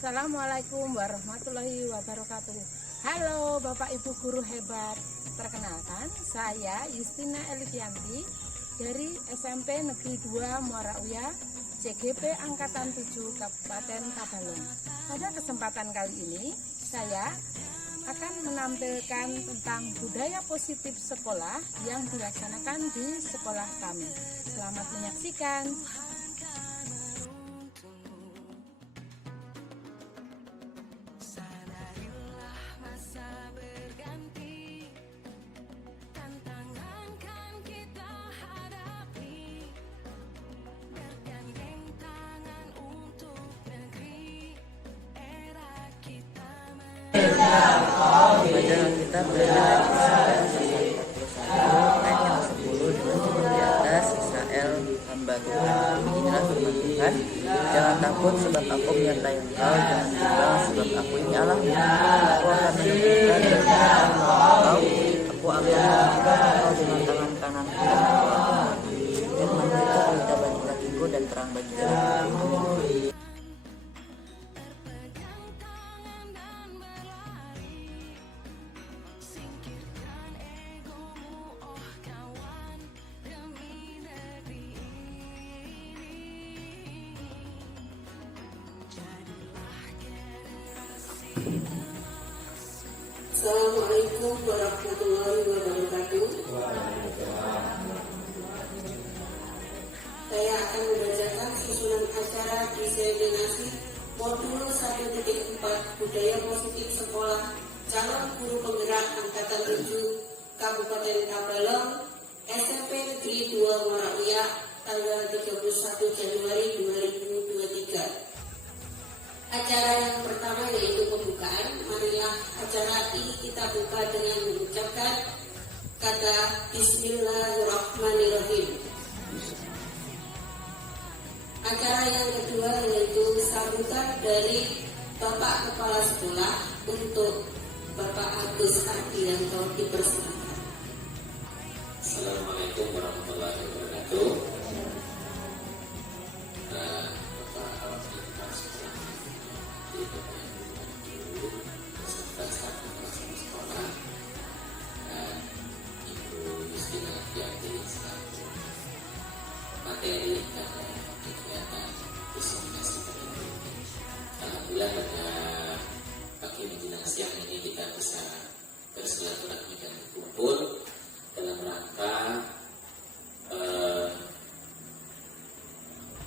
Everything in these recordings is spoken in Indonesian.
Assalamualaikum warahmatullahi wabarakatuh. Halo Bapak Ibu guru hebat. Perkenalkan, saya Yustina Elivianti dari SMP Negeri 2 Muara Uya, CGP Angkatan 7 Kabupaten Tabalong. Pada kesempatan kali ini, saya akan menampilkan tentang budaya positif sekolah yang dilaksanakan di sekolah kami. Selamat menyaksikan. Kita belajar ayat yang 10 dengan sebelum di atas Israel hamba Tuhan. Inilah firman Tuhan, jangan takut sebab aku menyertai engkau, jangan bimbang sebab aku ini Allahmu. Aku akan menyembuhkan dan engkau, aku akan menyembuhkan engkau dengan tangan kananku dan aku akan firman itu berita bagi kakiku dan terang bagi jalanku. Assalamualaikum warahmatullahi wabarakatuh. Saya akan membacakan susunan acara diseminasi modul 1.4 Budaya Positif Sekolah Calon Guru Penggerak Angkatan 7 Kabupaten Tabalong, SMP Negeri 2 Muara Uya, tanggal 31 Januari 2023. Acara yang pertama yaitu pembukaan. Marilah acara ini kita buka dengan mengucapkan kata Bismillahirrahmanirrahim. Acara yang kedua yaitu sambutan dari Bapak Kepala Sekolah untuk Bapak Agus Ardianto, dipersilakan. Assalamualaikum warahmatullahi wabarakatuh. Materi dan kegiatan diseminasi ini, alhamdulillah pada pagi menjelang siang ini kita bisa bersilaturahmi dan berkumpul dalam rangka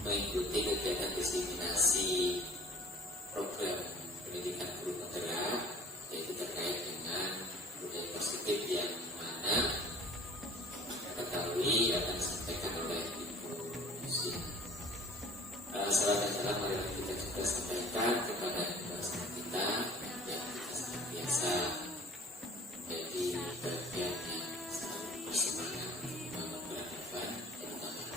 mengikuti kegiatan diseminasi program pendidikan guru penggerak, yaitu terkait dengan budaya positif yang mana ketahui akan disampaikan oleh salah dan marilah kita juga sampaikan kepada keluarga kita yang kita senantiasa jadi bagian yang selalu bersemangat membangun peradaban terutama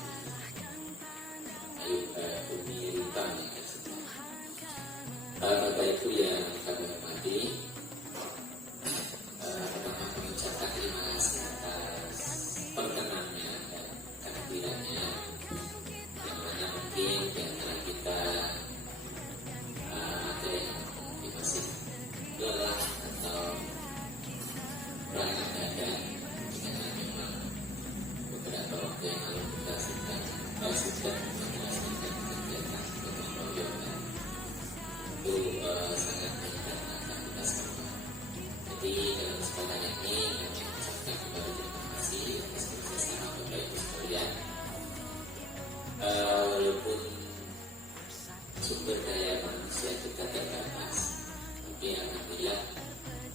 bumi rintang yang tersedia. Bapak Ibu yang kami hormati, pertama mengucapkan terima kasih atas perkenannya dan kehadirannya, yang mana mungkin di antara kita ada yang mungkin masih lelah atau kurang ada, karena memang beberapa waktu yang lalu kita sedang menyelesaikan kegiatan gotong royong itu sangat menyenangkan kita semua. Jadi dalam kesempatan ini kami mengucapkan kembali terima kasih atas kerjasama Bapak Ibu sekalian. Walaupun sumber daya manusia kita terbatas, tapi alhamdulillah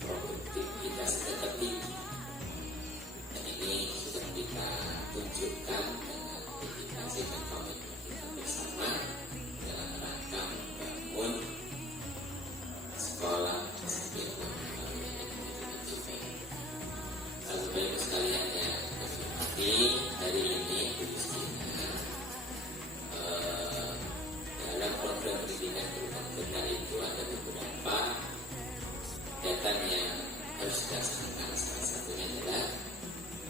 produktivitas tetap tinggi, dan ini sudah kita tunjukkan dengan dedikasi dan komitmen kita bersama dalam rangka membangun sekolah SMP Negeri 2 Bapak Ibu sekalian yang kami hormati, hari ini dalam program pendidikan guru penggerak itu ada beberapa kegiatan yang harus dilaksanakan. Salah satunya adalah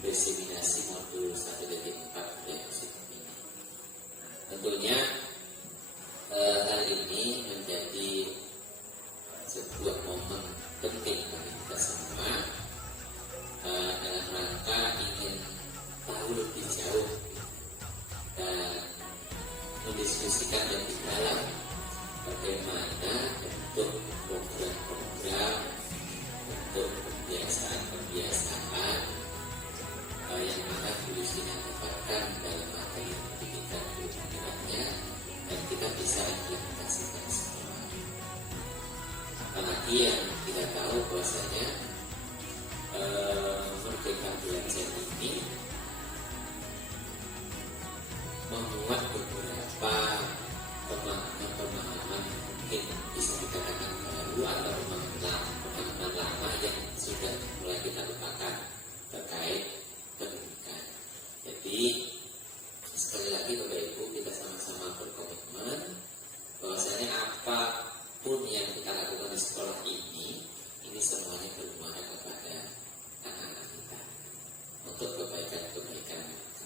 diseminasi modul 1.4 budaya positif ini. diskusikan lebih dalam bagaimana bentuk program-program, bentuk kebiasaan yang akan Bu Justina dapatkan dalam materi pendidikan guru penggeraknya, dan kita bisa implementasikan semua. Apalagi yang kita tahu bahwasanya Merdeka Belajar ini memuat beberapa pemahaman mungkin bisa dikatakan baru atau pemahaman lama yang sudah mulai kita lupakan terkait pendidikan. Jadi sekali lagi Bapak Ibu, kita sama-sama berkomitmen bahwasanya apapun yang kita lakukan di sekolah ini semuanya bermuara kepada anak-anak kita untuk kebaikan-kebaikan mereka.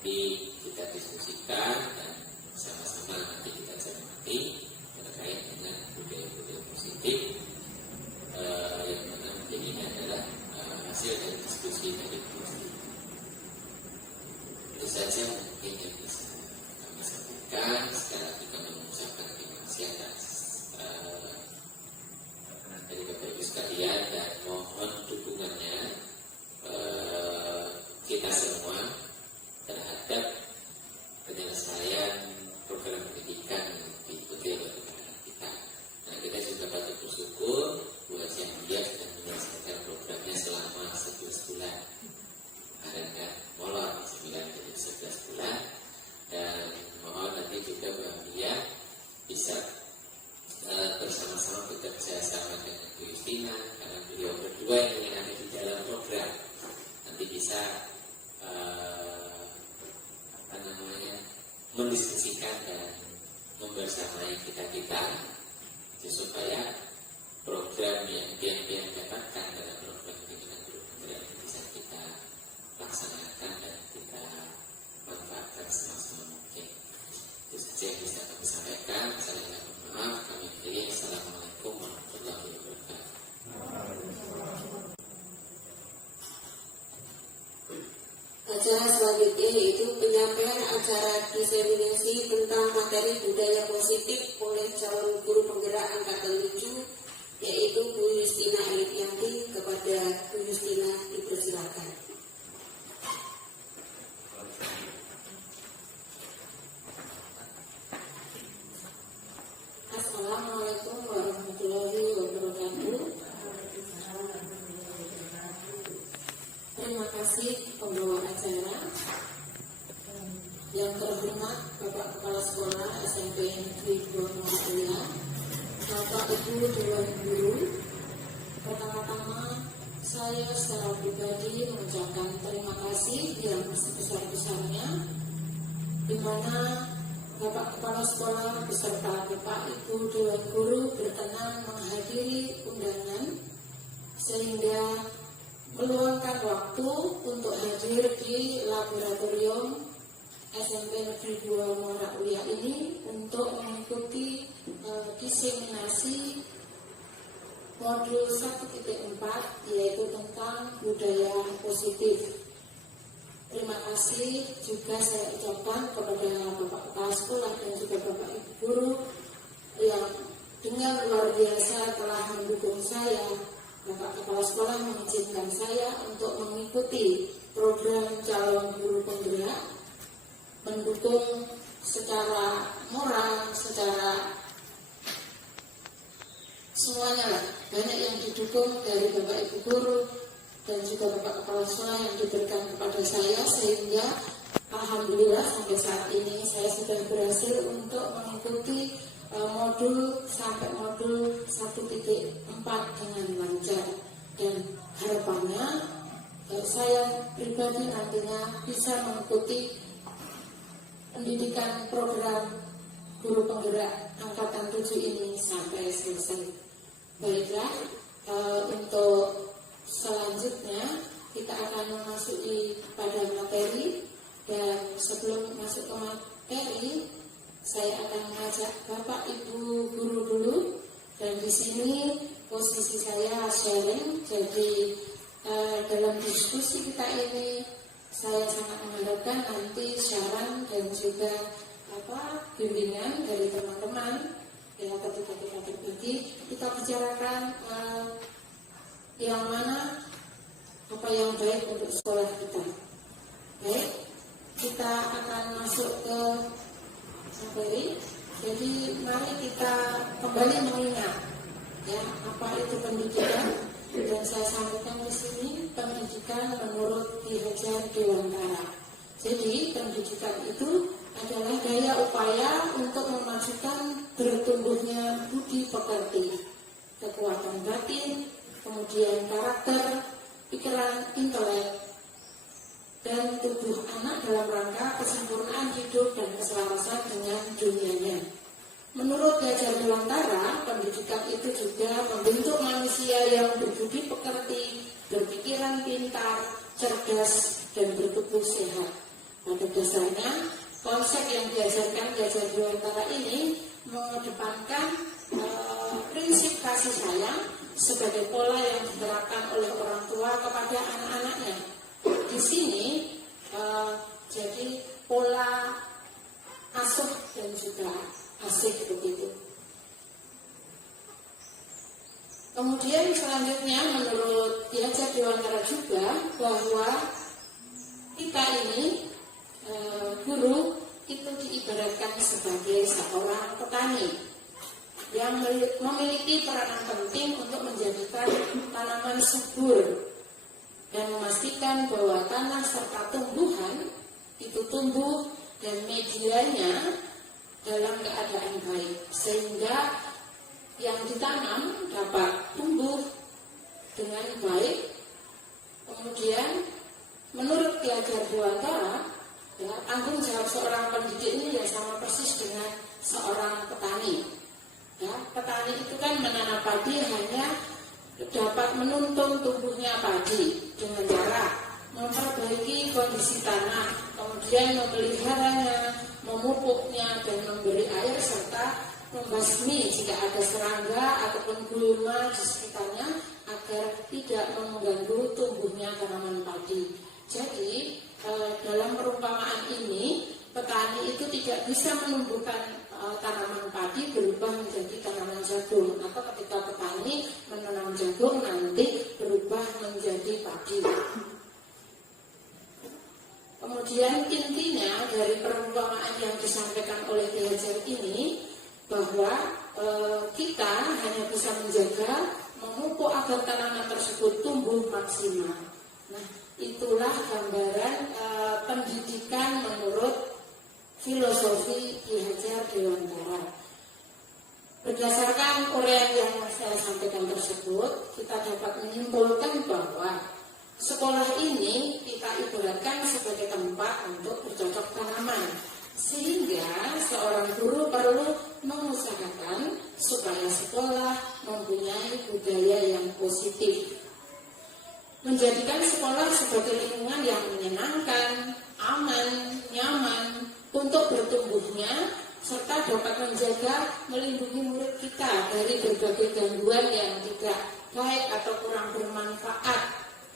Jadi kita diskusikan dan sama-sama nanti kita cermati terkait dengan budaya-budaya positif yang mana ini adalah hasil dari diskusi dari positif. Itu saja mungkin yang bisa kami sampaikan. Sekali lagi kami mengucapkan terima kasih atas dari Bapak Ibu sekalian, dan mohon dukungannya kita semua terhadap penyelesaian program pendidikan yang diikuti oleh anak kita. Nah, kita juga patut bersyukur buat yang dia sudah menyelesaikan programnya selama 11 bulan. Ada kan molor 9 jadi 11 bulan, dan mohon nanti juga Bahagia bisa bersama-sama bekerja sama dengan Bu Justina, karena beliau berdua yang ada di dalam program nanti bisa mendiskusikan dan membersamai kita supaya program yang dia dapatkan dalam program pendidikan guru penggerak bisa kita laksanakan dan kita manfaatkan semaksimal mungkin. Itu saja yang bisa kami sampaikan. Saya mohon maaf. Kami akhiri. Assalamualaikum warahmatullahi wabarakatuh. Acara selanjutnya yaitu penyampaian acara diseminasi tentang materi budaya positif oleh calon guru penggerak angkatan 7, yaitu Bu Justina Elifianti. Kepada Bu Justina dipersilakan. Assalamualaikum warahmatullahi wabarakatuh. Terima kasih pembawa acara. Yang terhormat Bapak Kepala Sekolah SMP Negeri 2 Muara, Bapak Ibu Dewan Guru. Pertama-tama saya secara pribadi mengucapkan terima kasih yang sebesar-besarnya, di mana Bapak Kepala Sekolah beserta Bapak Ibu Dewan Guru berkenan menghadiri undangan sehingga meluangkan waktu untuk hadir di laboratorium SMP Negeri 2 Muara Uya ini untuk mengikuti diseminasi modul 1.4, yaitu tentang budaya positif. Terima kasih juga saya ucapkan kepada Bapak Kepala Sekolah dan juga Bapak Ibu Guru yang dengan luar biasa telah mendukung saya. Bapak Kepala Sekolah mengizinkan saya untuk mengikuti program calon guru penggerak, mendukung secara moral, secara semuanya lah. Banyak yang didukung dari Bapak Ibu Guru dan juga Bapak Kepala Sekolah yang diberikan kepada saya, sehingga alhamdulillah sampai saat ini saya sudah berhasil untuk mengikuti modul sampai modul 1.4 dengan lancar, dan harapannya saya pribadi nantinya bisa mengikuti pendidikan program guru penggerak angkatan 7 ini sampai selesai. Baiklah, untuk selanjutnya kita akan memasuki pada materi, dan sebelum masuk ke materi saya akan mengajak Bapak Ibu Guru dulu, dan di sini posisi saya sharing. Jadi dalam diskusi kita ini saya sangat mengharapkan nanti saran dan juga bimbingan dari teman-teman. Ya, ketika kita berbagi, kita bicarakan yang mana apa yang baik untuk sekolah kita. Baik, kita akan masuk ke materi. Jadi mari kita kembali mengingat ya apa itu pendidikan, dan saya sampaikan di sini pendidikan menurut Ki Hajar Dewantara. Jadi pendidikan itu adalah daya upaya untuk memajukan bertumbuhnya budi pekerti, kekuatan batin, kemudian karakter, pikiran, intelek, dan tubuh anak dalam rangka kesempurnaan hidup dan keselarasan dengan dunianya. Menurut Ki Hajar Dewantara, pendidikan itu juga membentuk manusia yang berbudi pekerti, berpikiran pintar, cerdas, dan bertubuh sehat. Pada dasarnya, konsep yang diajarkan Ki Hajar Dewantara ini mengedepankan prinsip kasih sayang sebagai pola yang diterapkan oleh orang tua kepada anak-anaknya. Di sini jadi pola asuh dan juga asih begitu. Kemudian selanjutnya menurut Ki Hajar Dewantara juga bahwa kita ini guru itu diibaratkan sebagai seorang petani yang memiliki peranan penting untuk menjadikan tanaman subur dan memastikan bahwa tanah serta tumbuhan itu tumbuh dan medianya dalam keadaan baik, sehingga yang ditanam dapat tumbuh dengan baik. Kemudian menurut Ki Hajar Dewantara, ya, tanggung jawab seorang pendidik ini ya sama persis dengan seorang petani. Ya, petani itu kan menanam padi hanya dapat menuntun tumbuhnya padi dengan cara memperbaiki kondisi tanah, kemudian memeliharanya, memupuknya, dan memberi air serta membasmi jika ada serangga ataupun gulma di sekitarnya agar tidak mengganggu tumbuhnya tanaman padi. Jadi dalam perumpamaan ini, petani itu tidak bisa menumbuhkan tanaman padi berubah menjadi tanaman jagung, atau ketika petani menanam jagung nanti berubah menjadi padi. Kemudian intinya dari perumpamaan yang disampaikan oleh Ki Hajar ini bahwa kita hanya bisa menjaga, memupuk agar tanaman tersebut tumbuh maksimal. Nah, itulah gambaran pendidikan menurut filosofi Ki Hajar Dewantara. Berdasarkan uraian yang saya sampaikan tersebut, kita dapat menyimpulkan bahwa sekolah ini kita ibaratkan sebagai tempat untuk bercocok tanaman, sehingga seorang guru perlu mengusahakan supaya sekolah mempunyai budaya yang positif, menjadikan sekolah sebagai lingkungan yang menyenangkan, aman, nyaman untuk bertumbuhnya, serta dapat menjaga, melindungi murid kita dari berbagai gangguan yang tidak baik atau kurang bermanfaat,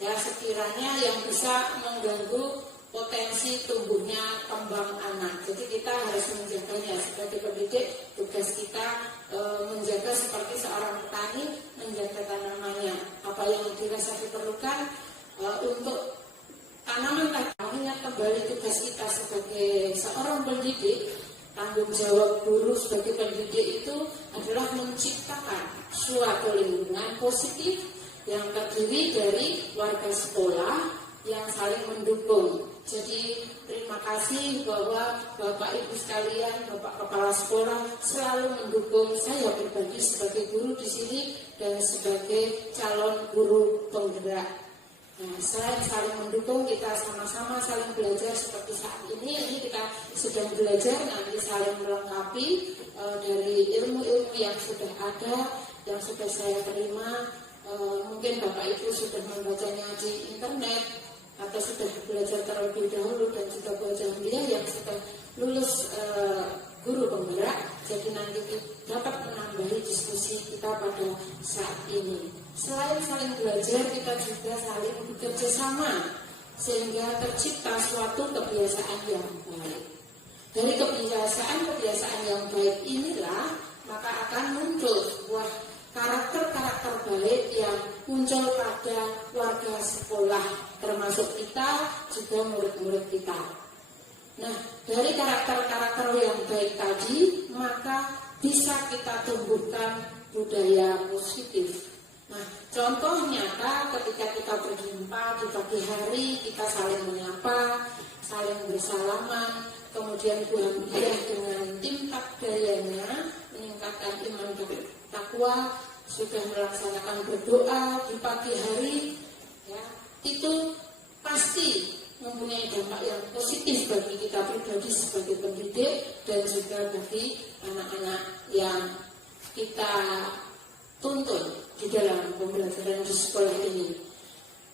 ya, sekiranya yang bisa mengganggu potensi tumbuhnya kembang anak. Jadi kita harus menjaganya sebagai pendidik. Tugas kita menjaga seperti seorang petani menjaga tanamannya. Apa yang dirasa diperlukan untuk tanaman tadi. Ingat kembali tugas kita sebagai seorang pendidik. Tanggung jawab guru sebagai pendidik itu adalah menciptakan suatu lingkungan positif yang terdiri dari warga sekolah yang saling mendukung. Jadi terima kasih bahwa Bapak Ibu sekalian, Bapak Kepala Sekolah selalu mendukung saya pribadi sebagai guru di sini dan sebagai calon guru penggerak. Nah, selain saling mendukung, kita sama-sama saling belajar seperti saat ini kita sedang belajar, nanti saling melengkapi dari ilmu-ilmu yang sudah ada, yang sudah saya terima. Mungkin Bapak Ibu sudah membacanya di internet atau sudah belajar terlebih dahulu, dan juga buat dia yang sudah lulus guru penggerak. Jadi nanti dapat menambahi diskusi kita pada saat ini. Selain saling belajar, kita juga saling bekerja sama sehingga tercipta suatu kebiasaan yang baik. Dari kebiasaan-kebiasaan yang baik inilah maka akan muncul sebuah karakter-karakter baik yang muncul pada warga sekolah, termasuk kita juga murid-murid kita. Nah, dari karakter-karakter yang baik tadi, maka bisa kita tumbuhkan budaya positif. Nah, contoh nyata ketika kita berjumpa di pagi hari, kita saling menyapa, saling bersalaman, kemudian berhadiah dengan tingkat dayanya, meningkatkan iman dan takwa, sudah melaksanakan berdoa di pagi hari, ya, itu pasti mempunyai dampak yang positif bagi kita pribadi sebagai pendidik dan juga bagi anak-anak yang kita tuntun di dalam pembelajaran di sekolah ini.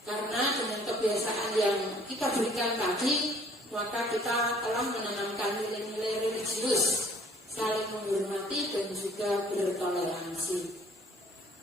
Karena dengan kebiasaan yang kita berikan tadi, maka kita telah menanamkan nilai-nilai religius, saling menghormati dan juga bertoleransi.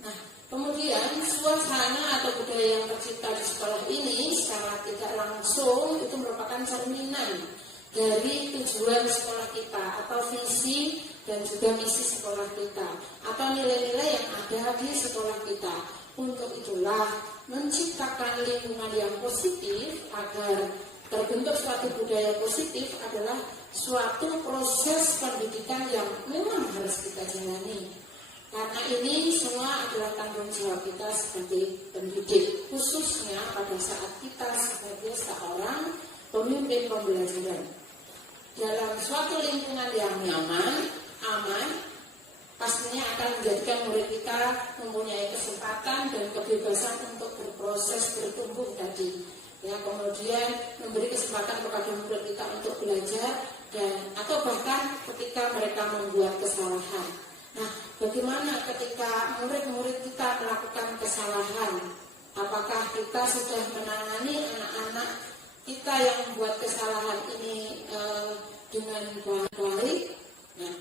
Nah, kemudian suasana atau budaya yang tercipta di sekolah ini secara tidak langsung itu merupakan cerminan dari tujuan sekolah kita atau visi dan juga misi sekolah kita atau nilai-nilai yang ada di sekolah kita. Untuk itulah menciptakan lingkungan yang positif agar terbentuk suatu budaya positif adalah suatu proses pendidikan yang memang harus kita jalani. Karena ini semua adalah tanggung jawab kita sebagai pendidik, khususnya pada saat kita sebagai seorang pemimpin pembelajaran. Dalam suatu lingkungan yang nyaman, aman, pastinya akan menjadikan murid kita mempunyai kesempatan dan kebebasan untuk berproses bertumbuh tadi. Ya, kemudian memberi kesempatan kepada murid kita untuk belajar dan atau bahkan ketika mereka membuat kesalahan. Nah, bagaimana ketika murid-murid kita melakukan kesalahan? Apakah kita sudah menangani anak-anak kita yang membuat kesalahan ini dengan baik? Nah,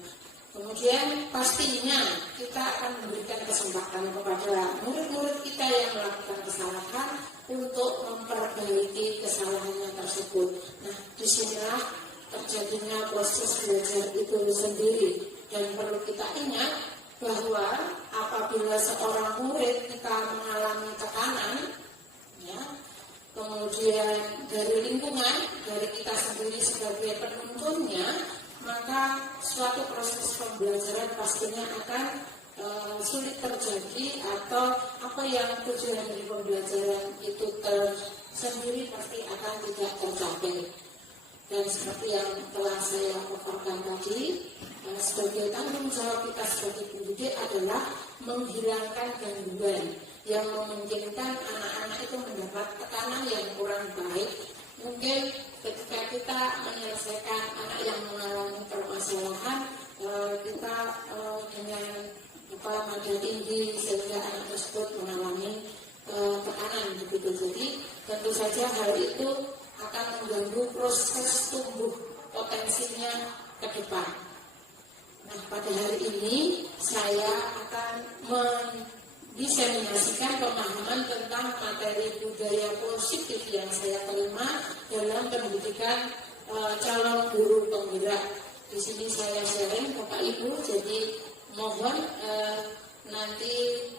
kemudian pastinya kita akan memberikan kesempatan kepada murid-murid kita yang melakukan kesalahan untuk memperbaiki kesalahannya tersebut. Nah, disinilah terjadinya proses belajar itu sendiri. Dan perlu kita ingat bahwa apabila seorang murid kita mengalami tekanan, ya, kemudian dari lingkungan, dari kita sendiri sebagai penuntunnya, maka suatu proses pembelajaran pastinya akan sulit terjadi atau apa yang tujuan dari pembelajaran itu tersendiri pasti akan tidak tercapai. Dan seperti yang telah saya paparkan tadi, sebagai tanggung jawab kita sebagai pendidik adalah menghilangkan gangguan yang memungkinkan anak-anak itu mendapat tekanan yang kurang baik. Mungkin ketika kita menyelesaikan anak yang mengalami permasalahan, kita dengan nada tinggi sehingga anak tersebut mengalami tekanan begitu. Jadi tentu saja hal itu akan mengganggu proses tumbuh potensinya ke depan. Nah, pada hari ini saya akan mendiseminasikan pemahaman tentang materi budaya positif yang saya terima dalam pendidikan calon guru penggerak. Di sini saya sharing Bapak Ibu, jadi mohon nanti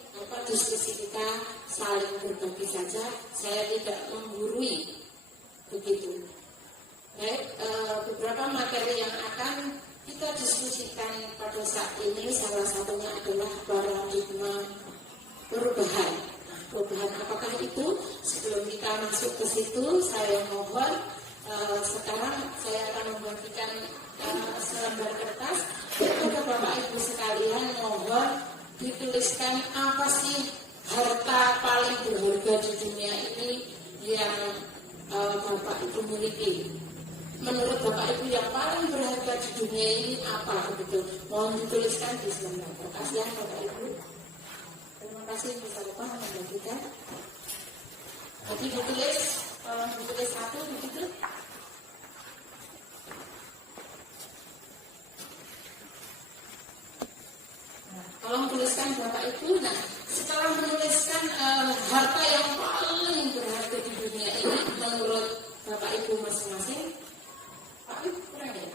diskusi kita saling berbagi saja. Saya tidak menggurui begitu. Baik, beberapa materi yang akan kita diskusikan pada saat ini salah satunya adalah paradigma perubahan. Nah, perubahan apakah itu? Sebelum kita masuk ke situ, saya mohon sekarang saya akan membagikan selembar kertas kepada Bapak Ibu sekalian. Mohon dituliskan apa sih harta paling berharga di dunia ini yang Bapak Ibu miliki. Menurut Bapak Ibu yang paling berharga di dunia ini apa begitu? Mohon dituliskan di selembar kertas ya Bapak Ibu. Terima kasih bisa lupa membagikan. Jadi ditulis satu begitu. Nah, tolong tuliskan Bapak Ibu. Nah, setelah menuliskan harta yang paling berharga di dunia ini menurut Bapak Ibu masing-masing, Pak Ibu kurang ya?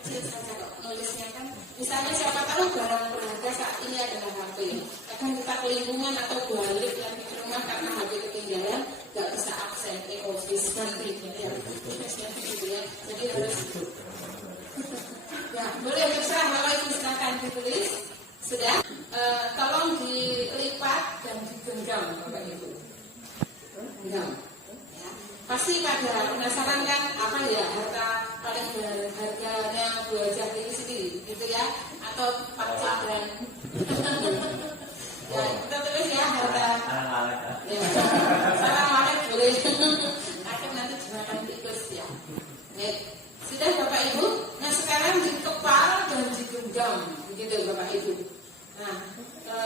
kecil saja kok nulisnya kan. Misalnya siapa tahu barang berharga saat ini adalah HP. Kadang kita ke lingkungan atau balik lagi ke rumah karena HP ketinggalan, nggak bisa akses e-office kan gitu ya. Gitu ya. Jadi harus ya boleh terserah kalau itu silakan ditulis. Sudah, tolong dilipat dan digenggam Bapak Ibu. Genggam. Ya. Pasti pada penasaran kan apa ya harta paling harganya 2 jam ini sendiri, gitu ya? Atau 4 cadran? Ya, kita tulis ya harta. Ya, salam malet boleh. Akan nanti dimakan tikus ya. Baik, sudah Bapak Ibu. Nah sekarang dikepal dan digenggam, begitu Bapak Ibu. Nah,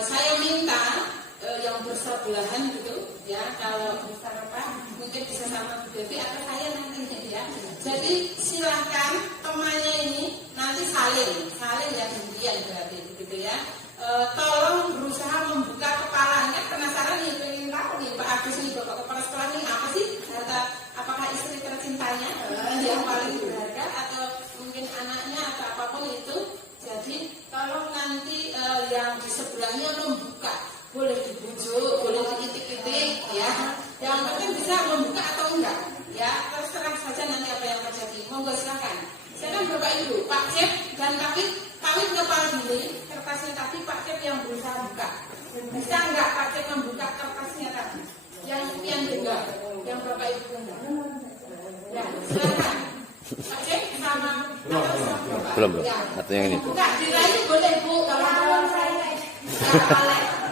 saya minta yang bersebelahan gitu ya, kalau bisa apa mungkin bisa sama Bu Devi atau saya nantinya ya. Jadi silahkan temannya ini nanti saling ya gantian berarti gitu ya. Tolong berusaha membuka kepalanya, penasaran nih pengen tahu nih Pak Agus nih Bapak Kepala Sekolah nih apa sih harta, apakah istri tercintanya yang paling berharga atau mungkin anaknya atau apapun itu. Jadi tolong nanti yang di sebelahnya membuka, boleh dibujuk, boleh diitik-itik ya. Yang penting bisa membuka atau enggak ya, terserah saja nanti apa yang terjadi. Monggo silakan. Silakan Bapak Ibu, Pak Cep dan Kawit kepal gini, kertasnya tadi Pak Cep yang berusaha buka. Bisa enggak Pak Cep membuka kertasnya tadi? Yang juga, yang Bapak Ibu enggak. Ya, silakan. Pak Cep sama belum ya. atau yang ini Buka diraih boleh Bu, kalau saya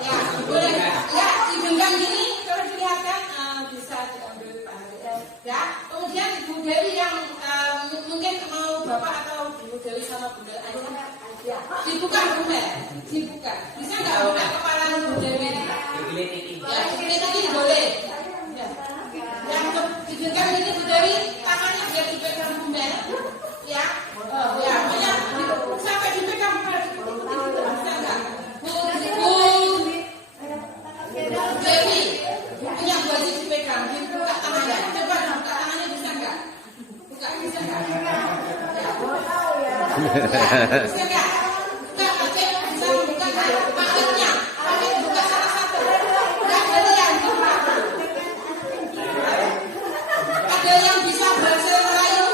ya boleh ya digenggam gini kalau kelihatan bisa diambil Pak ya. Kemudian Ibu Dewi yang mungkin mau Bapak atau Ibu Dewi sama Bunda Aisyah ya, dibuka rumah, dibuka. Bisa nggak buka kepala Ibu Dewi? Ya, ini boleh. Ya. Yang digenggam ini Bu Dewi, tangannya biar dipegang Bunda. Ya, ya, banyak sampai dipegang Bunda. Bisa nggak? Bu Dewi, punya baju dipegang, dibuka tangannya. Coba buka tangannya bisa nggak? Buka bisa nggak? Bisa nggak? Buka pakai bisa buka paketnya, pakai buka salah satu. Nggak ada yang buka. Ada yang bisa bahasa Melayu?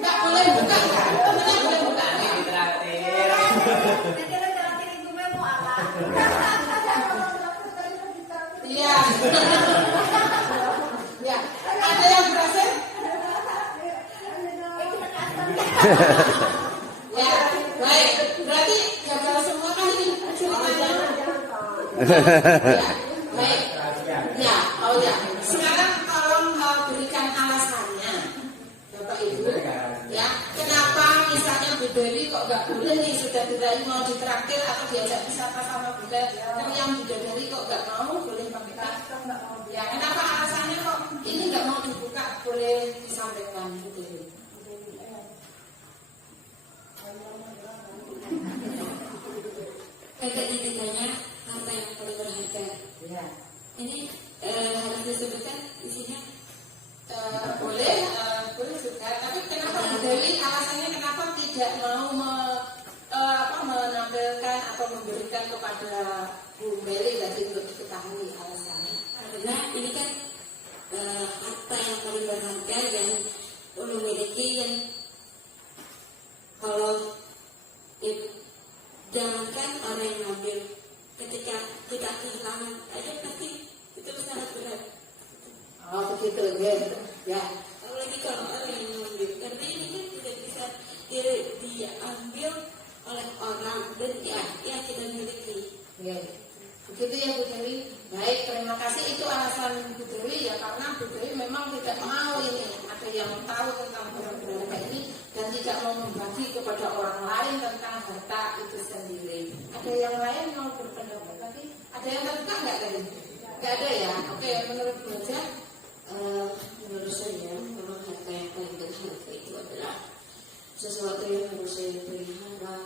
Nggak boleh buka nggak? Temennya boleh buka nggak? Iya. Ya, ada yang berhasil? Ya, baik. Berarti gagal semua kan ini ceritanya. Ya, baik. Ya, oh ya. Sekarang tolong berikan alasannya, Bapak Ibu. Ya, kenapa misalnya Bu Dewi kok nggak boleh nih sudah diraih mau ditraktir atau diajak wisata sama Bunda, tapi yang Bu Dewi kok nggak mau boleh pakai tas? Ya, kenapa alasannya kok ini nggak mau dibuka? Boleh disampaikan Bu Dewi. Ketiga-tiganya harta yang paling berharga. Ya. Ini harus disebutkan isinya. Boleh juga. Tapi kenapa Bu Dewi alasannya kenapa tidak mau menampilkan atau memberikan kepada Bu Meli tadi untuk diketahui alasannya? Karena ini kan harta yang paling berharga yang perlu miliki, dan kalau jangankan orang yang ngambil, ketika kita kehilangan aja pasti itu sangat berat. Oh begitu ya. Apalagi kalau orang yang ngambil, karena ini kan tidak bisa diambil oleh orang dan ya kita miliki. Ya. Begitu ya Bu Dewi. Baik, terima kasih. Itu alasan Bu Dewi ya, karena Bu Dewi memang tidak mau ini ada yang tahu tentang barang berharga ini dan tidak mau membagi kepada orang lain tentang harta itu sendiri. Ada yang lain mau berpendapat tadi? Ada yang terbuka nggak tadi? Nggak ada ya. Oke, menurut Bu Dewi Menurut saya, memang harta yang paling berharga itu adalah sesuatu yang harus saya pelihara,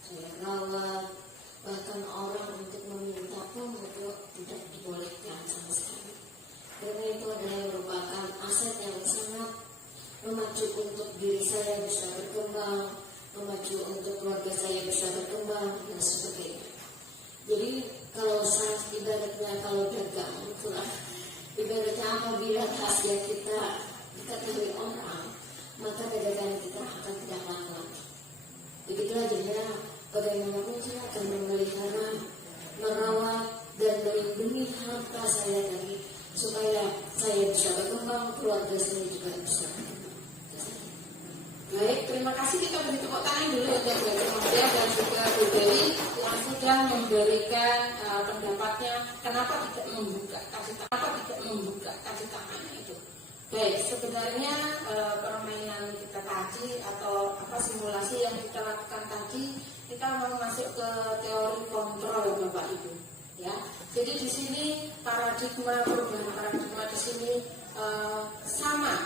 saya rawat. Bahkan orang untuk meminta pun itu tidak dibolehkan sama sekali. Karena itu adalah merupakan aset yang sangat memacu untuk diri saya bisa berkembang, memacu untuk keluarga saya bisa berkembang, dan sebagainya. Jadi kalau saya ibaratnya kalau dagang itulah ibaratnya apabila rahasia kita diketahui orang, maka dagangan kita akan tidak laku. Begitulah jadinya bagaimanapun saya akan memelihara, merawat dan melindungi harta saya tadi supaya saya bisa berkembang, keluarga saya juga bisa berkembang. Baik, terima kasih. Kita beri tepuk tangan dulu untuk Bu Mulia dan juga Bu Dewi yang sudah memberikan pendapatnya kenapa tidak membuka kasih tangannya itu. Baik, sebenarnya permainan kita tadi atau simulasi yang kita lakukan tadi, kita mau masuk ke teori kontrol Bapak Ibu. Ya, jadi di sini perubahan paradigma di sini sama.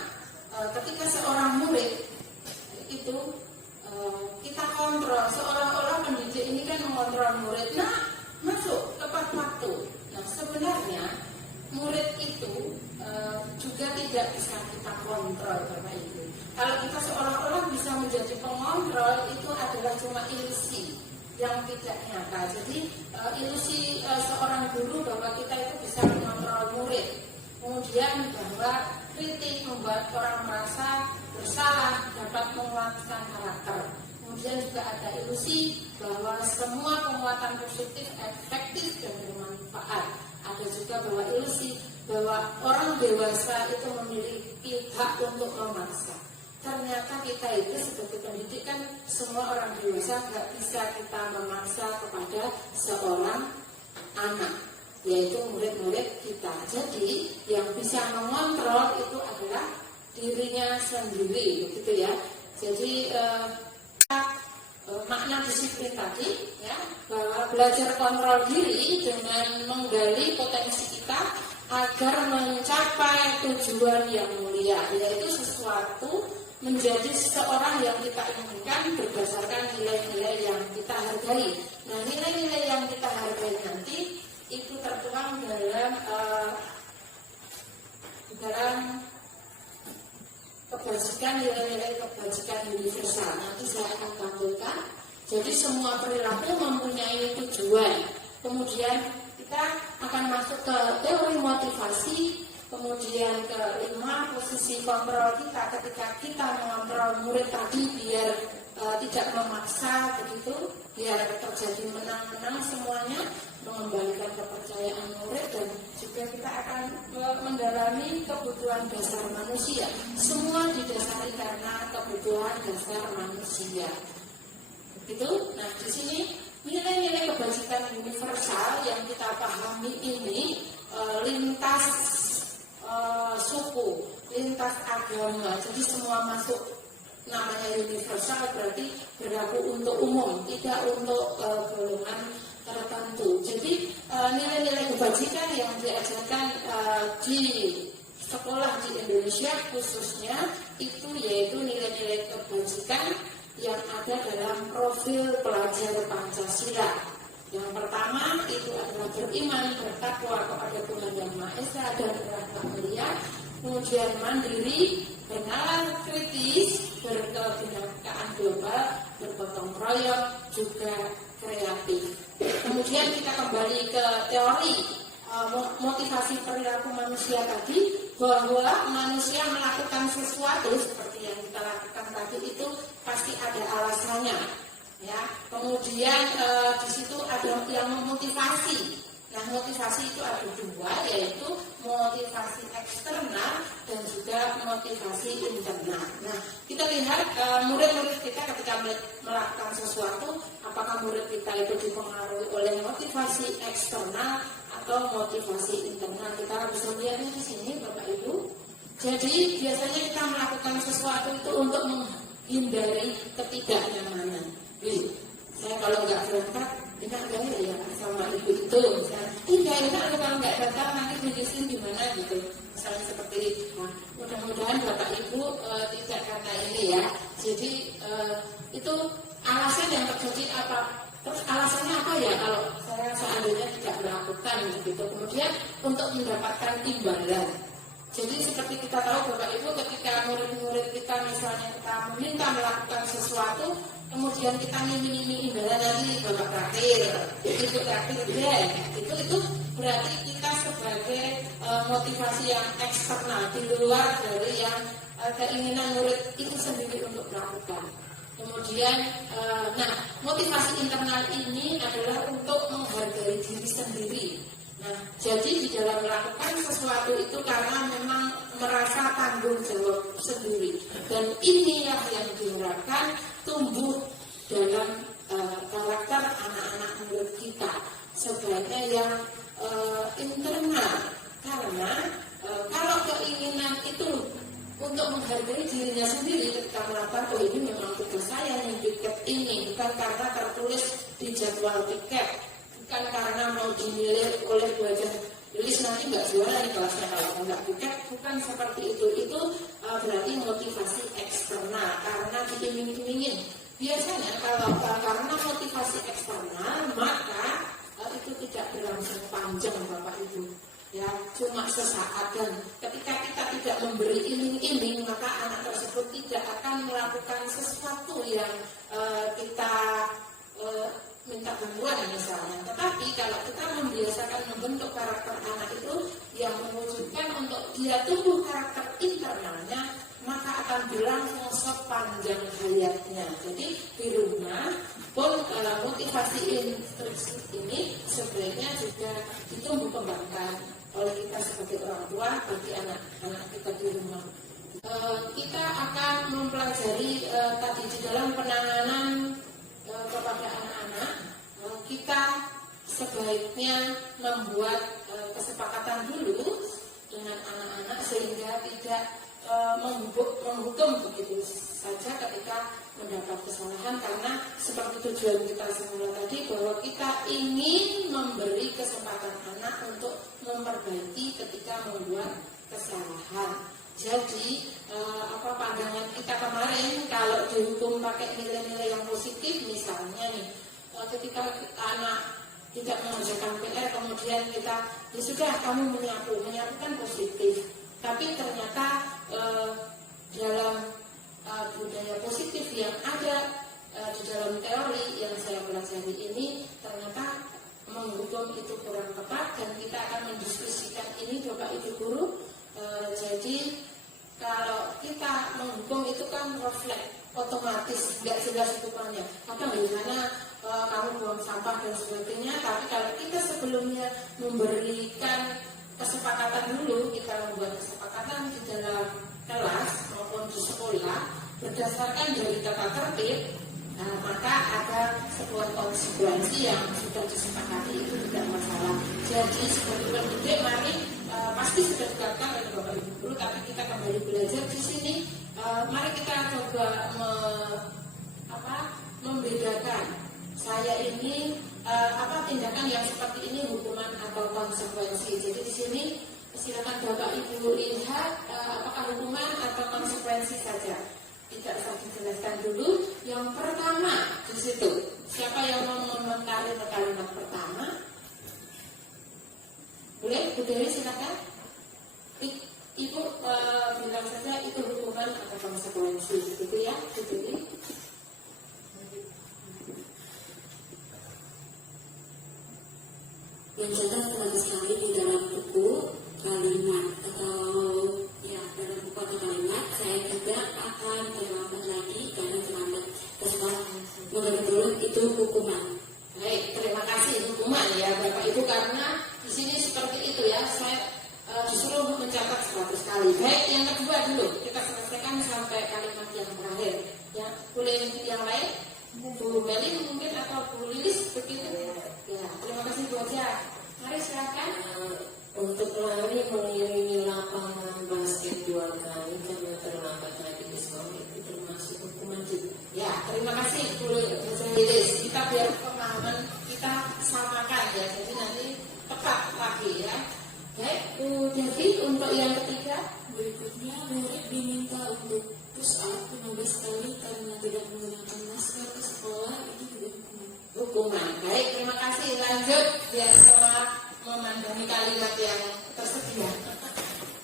Ketika seorang murid itu kita kontrol, seolah-olah pendidik ini kan mengontrol murid. Nah, masuk tepat waktu. Nah, sebenarnya murid itu juga tidak bisa kita kontrol, Bapak Ibu. Kalau kita seolah-olah bisa menjadi pengontrol, itu adalah cuma ilusi yang tidak nyata. Jadi ilusi seorang guru bahwa kita itu bisa mengontrol murid. Kemudian bahwa kritik membuat orang merasa bersalah, dapat menguatkan karakter. Kemudian juga ada ilusi bahwa semua penguatan positif efektif dan bermanfaat. Ada juga bahwa ilusi bahwa orang dewasa itu memiliki hak untuk memaksa. Ternyata kita itu sebagai pendidik kan semua orang dewasa nggak bisa kita memaksa kepada seorang anak, yaitu murid-murid kita. Jadi yang bisa mengontrol itu adalah dirinya sendiri, begitu ya. Jadi makna disiplin tadi ya, bahwa belajar kontrol diri dengan menggali potensi kita agar mencapai tujuan yang mulia, yaitu sesuatu menjadi seseorang yang kita inginkan berdasarkan nilai-nilai yang kita hargai. Nah, nilai-nilai yang kita hargai nanti itu tertuang dalam kebajikan, nilai-nilai kebajikan universal. Nanti saya akan tampilkan. Jadi semua perilaku mempunyai tujuan. Kemudian kita akan masuk ke teori motivasi. Kemudian kelima, posisi kontrol kita ketika kita mengontrol murid tadi biar tidak memaksa begitu, biar terjadi menang-menang semuanya, mengembalikan kepercayaan murid, dan juga kita akan mendalami kebutuhan dasar manusia. Semua didasari karena kebutuhan dasar manusia. Begitu. Nah, di sini nilai-nilai kebajikan universal yang kita pahami ini lintas suku, lintas agama. Jadi semua masuk. Namanya universal berarti berlaku untuk umum, tidak untuk golongan tertentu. Jadi nilai-nilai kebajikan yang diajarkan di sekolah di Indonesia khususnya itu yaitu nilai-nilai kebajikan yang ada dalam profil pelajar Pancasila. Yang pertama itu adalah beriman, bertakwa kepada Tuhan Yang Maha Esa dan berakhlak mulia. Kemudian mandiri, bernalar kritis, berkebinekaan global, bergotong royong, juga kreatif. Kemudian kita kembali ke teori motivasi perilaku manusia tadi, bahwa manusia melakukan sesuatu seperti yang kita lakukan tadi itu pasti ada alasannya. Ya, kemudian di situ ada yang memotivasi. Nah, motivasi itu ada dua, yaitu motivasi eksternal dan juga motivasi internal. Nah, kita lihat murid-murid kita ketika melakukan sesuatu, apakah murid kita itu dipengaruhi oleh motivasi eksternal atau motivasi internal. Kita bisa lihatnya di sini, Bapak Ibu. Jadi biasanya kita melakukan sesuatu itu untuk menghindari ketidaknyamanan. Saya kalau nggak berangkat, enak gak ya sama ibu itu, misalnya, nggak enak kalau nggak datang nanti diusin gimana gitu, misalnya seperti itu. Nah, mudah-mudahan Bapak Ibu tidak karena ini ya. Jadi itu alasan yang terjadi apa? Terus alasannya apa ya kalau saya seandainya tidak melakukan gitu. Kemudian untuk mendapatkan imbalan. Jadi seperti kita tahu Bapak Ibu, ketika murid-murid kita misalnya kita meminta melakukan sesuatu, kemudian kita ngiming-ngiming imbalan nanti Bapak traktir, itu traktir deh, itu berarti kita sebagai motivasi yang eksternal di luar dari yang keinginan murid itu sendiri untuk melakukan. Kemudian, motivasi internal ini adalah untuk menghargai diri sendiri. Nah, jadi di dalam melakukan sesuatu itu karena memang merasa tanggung jawab sendiri. Dan inilah yang diharapkan tumbuh dalam karakter anak-anak murid kita sebagai yang internal. Karena kalau keinginan itu untuk menghargai dirinya sendiri ketika melakukan, oh ini memang tugas saya nih, tiket ini bukan karena tertulis di jadwal tiket, bukan karena mau dinilai oleh wajah tulis nanti nggak juara di kelasnya kalau nggak tiket, bukan seperti itu. Itu berarti motivasi eksternal karena diiming-imingin. Biasanya kalau karena motivasi eksternal maka itu tidak berlangsung panjang Bapak Ibu. Ya, cuma sesaat, dan ketika kita tidak memberi iming-iming maka anak tersebut tidak akan melakukan sesuatu yang kita minta bantuan misalnya. Tetapi kalau kita membiasakan membentuk karakter anak itu yang mewujudkan untuk dia tumbuh karakter internalnya, maka akan berlangsung sepanjang hayatnya. Jadi di rumah pun motivasi intrinsik ini sebenarnya juga ditumbuh kembangkan oleh kita sebagai orang tua bagi anak-anak kita di rumah. Kita akan mempelajari tadi di dalam penanganan kepada anak-anak, kita sebaiknya membuat kesepakatan dulu dengan anak-anak sehingga tidak menghukum begitu saja ketika mendapat kesalahan, karena seperti tujuan kita semula tadi bahwa kita ingin memberi kesempatan anak untuk memperbaiki ketika membuat kesalahan. Jadi pandangan kita kemarin kalau dihukum pakai nilai-nilai yang positif misalnya nih, ketika anak tidak mengerjakan PR kemudian kita ya sudah kamu menyapu kan positif, tapi ternyata dalam budaya positif yang ada di dalam teori yang saya pelajari ini ternyata menghukum itu kurang tepat, dan kita akan mendiskusikan ini Bapak Ibu Guru. Jadi kalau kita menghukum itu kan refleks otomatis, nggak jelas hukumannya. Maka bagaimana kamu buang sampah dan sebagainya. Tapi kalau kita sebelumnya memberikan kesepakatan dulu, kita membuat kesepakatan di dalam kelas maupun di sekolah berdasarkan dari tata tertib, maka ada sebuah konsekuensi yang sudah disepakati, itu tidak masalah. Jadi sebagai pendidik mari pasti sudah dikatakan oleh Bapak Ibu Guru, tapi kita kembali belajar di sini. Mari kita coba membedakan saya ini tindakan yang seperti ini hukuman atau konsekuensi. Jadi di sini silakan Bapak Ibu lihat apakah hukuman atau konsekuensi saja. Tidak usah dijelaskan dulu. Yang pertama di situ, siapa yang mau mengomentari kalimat pertama? Boleh, Bu Dewi silakan. Ibu bilang saja itu hukuman atau konsekuensi, gitu ya, Bu Dewi. Yang jelas terdapat sekali di dalam buku kalimat atau dalam buku atau kalimat saya juga akan terlambat lagi karena terlambat kesempatan. Menurut itu hukuman. Baik, terima kasih hukuman ya Bapak Ibu, karena di sini seperti itu ya, saya disuruh mencatat 100 kali. Baik, yang kedua dulu kita selesaikan sampai kalimat yang terakhir. Ya, boleh yang lain? Bu Meli mungkin atau Bu Lilis begitu? Ya, terima kasih Bu Aja. Mari silakan. Untuk lari mengiringi lapangan basket 2 kali karena terlambat lagi di sekolah itu termasuk hukuman juga. Ya, terima kasih Bu Lilis. Kita biar pemahaman kita samakan ya, jadi nanti tepat lagi ya. Baik, Bu Devi untuk yang ketiga. Berikutnya murid diminta untuk push up 15 kali karena tidak menggunakan masker ke sekolah, itu juga hukuman. Baik, terima kasih. Lanjut biar setelah memandangi kalimat yang tersedia.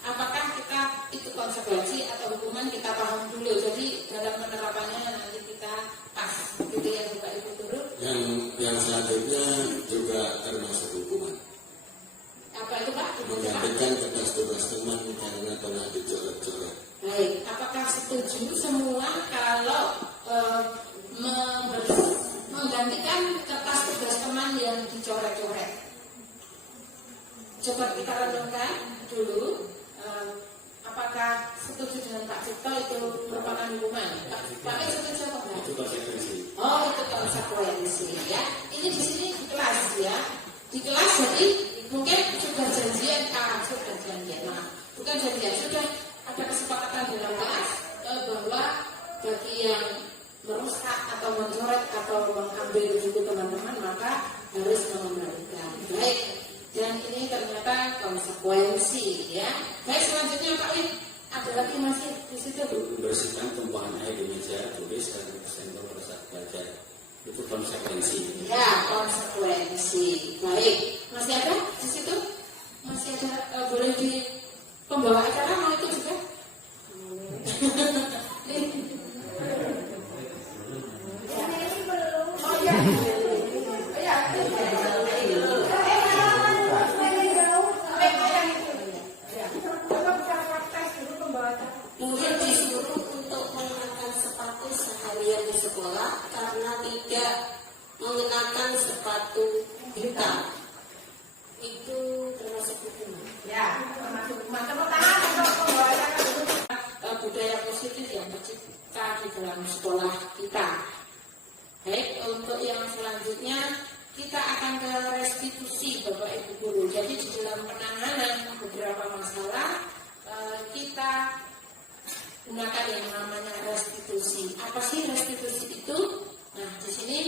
Apakah kita setuju semua kalau menggantikan kertas tugas teman yang dicoret-coret. Coba kita renungkan dulu, apakah setuju dengan Pak Cipto itu merupakan hukuman? Pak setuju apa enggak? Itu konsekuensi. Oh, itu konsekuensi ya. Ini di sini di kelas ya. Di kelas jadi mungkin sudah janjian, sudah janjian. Nah, bukan janjian, sudah ada kesepakatan dalam kelas bahwa bagi yang merusak atau mencoret atau mengambil buku teman-teman maka harus mengembalikan. Baik. Dan ini ternyata konsekuensi ya. Baik, selanjutnya Pak Win, ada lagi masih di situ? Membersihkan tumpahan air di meja, tulis dan tersenggol pada saat belajar. Itu konsekuensi. Ya, konsekuensi. Baik, masih ada di situ? Masih ada, boleh di pembawa acara mau itu juga? Oh ya. Mungkin disuruh untuk mengenakan sepatu seharian di sekolah karena tidak mengenakan sepatu hitam. Itu termasuk hukuman. Ya, termasuk hukuman. Tepuk tangan untuk pembahasan budaya positif yang tercipta di dalam sekolah kita. Baik, untuk yang selanjutnya kita akan ke restitusi Bapak Ibu Guru. Jadi di dalam penanganan beberapa masalah kita gunakan yang namanya restitusi. Apa sih restitusi itu? Nah, di sini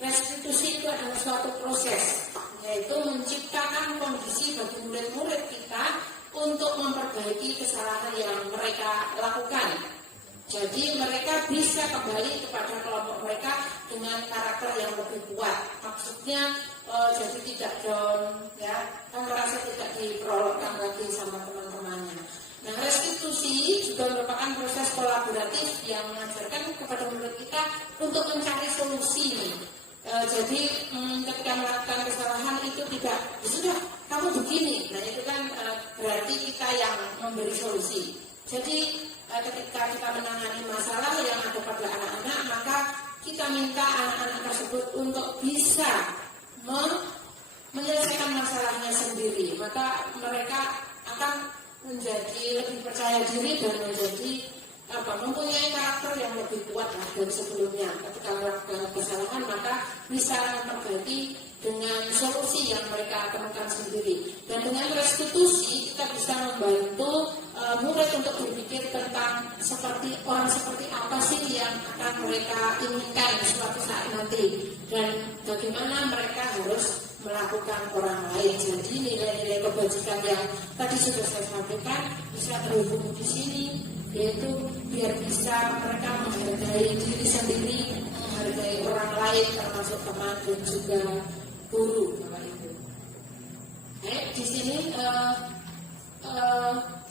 restitusi itu adalah suatu proses, yaitu menciptakan kondisi bagi murid-murid kita untuk memperbaiki kesalahan yang mereka lakukan. Jadi mereka bisa kembali kepada kelompok mereka dengan karakter yang lebih kuat. Maksudnya jadi tidak down, ya, kan merasa tidak diperolokkan lagi sama teman-temannya. Nah, restitusi juga merupakan proses kolaboratif yang mengajarkan kepada murid kita untuk mencari solusi. Jadi ketika melakukan kesalahan itu tidak, sudah kamu begini. Nah, itu kan berarti kita yang memberi solusi. Jadi ketika kita menangani masalah yang ada pada anak-anak, maka kita minta anak-anak tersebut untuk bisa menyelesaikan masalahnya sendiri. Maka mereka akan menjadi lebih percaya diri dan menjadi mempunyai karakter yang lebih kuat dari sebelumnya. Ketika melakukan kesalahan maka bisa memperbaiki dengan solusi yang mereka temukan sendiri. Dan dengan restitusi kita bisa membantu murid untuk berpikir tentang orang seperti apa sih yang akan mereka inginkan suatu saat nanti dan bagaimana mereka harus melakukan orang lain. Jadi nilai-nilai kebajikan yang tadi sudah saya sampaikan bisa terhubung di sini, yaitu biar bisa mereka menghargai diri sendiri, menghargai orang lain termasuk teman dan juga guru, Bapak Ibu. Di sini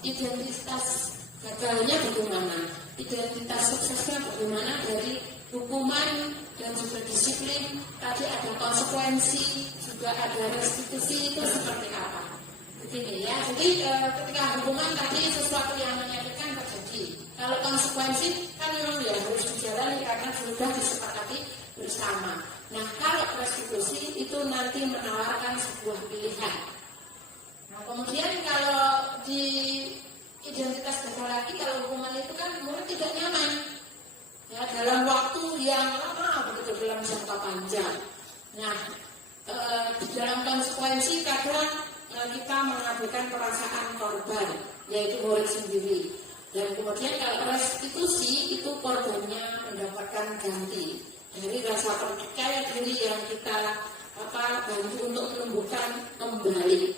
identitas gagalnya bagaimana, identitas suksesnya bagaimana dari hukuman dan juga disiplin, tadi ada konsekuensi, juga ada restitusi, itu seperti apa? Begini ya, jadi ketika hukuman tadi sesuatu yang menyakitkan terjadi. Kalau konsekuensi kan memang ya harus dijalani karena sudah disepakati bersama. Nah, kalau restitusi itu nanti menawarkan sebuah pilihan. Nah, kemudian kalau di identitas gagal lagi, kalau hukuman itu kan murid tidak nyaman. Ya, dalam waktu yang lama begitu, dalam jangka panjang. Nah, di dalam konsekuensi kadang kita mengabaikan perasaan korban, yaitu murid sendiri. Dan kemudian kalau restitusi itu korbannya mendapatkan ganti dari rasa percaya diri yang kita bantu untuk menumbuhkan kembali.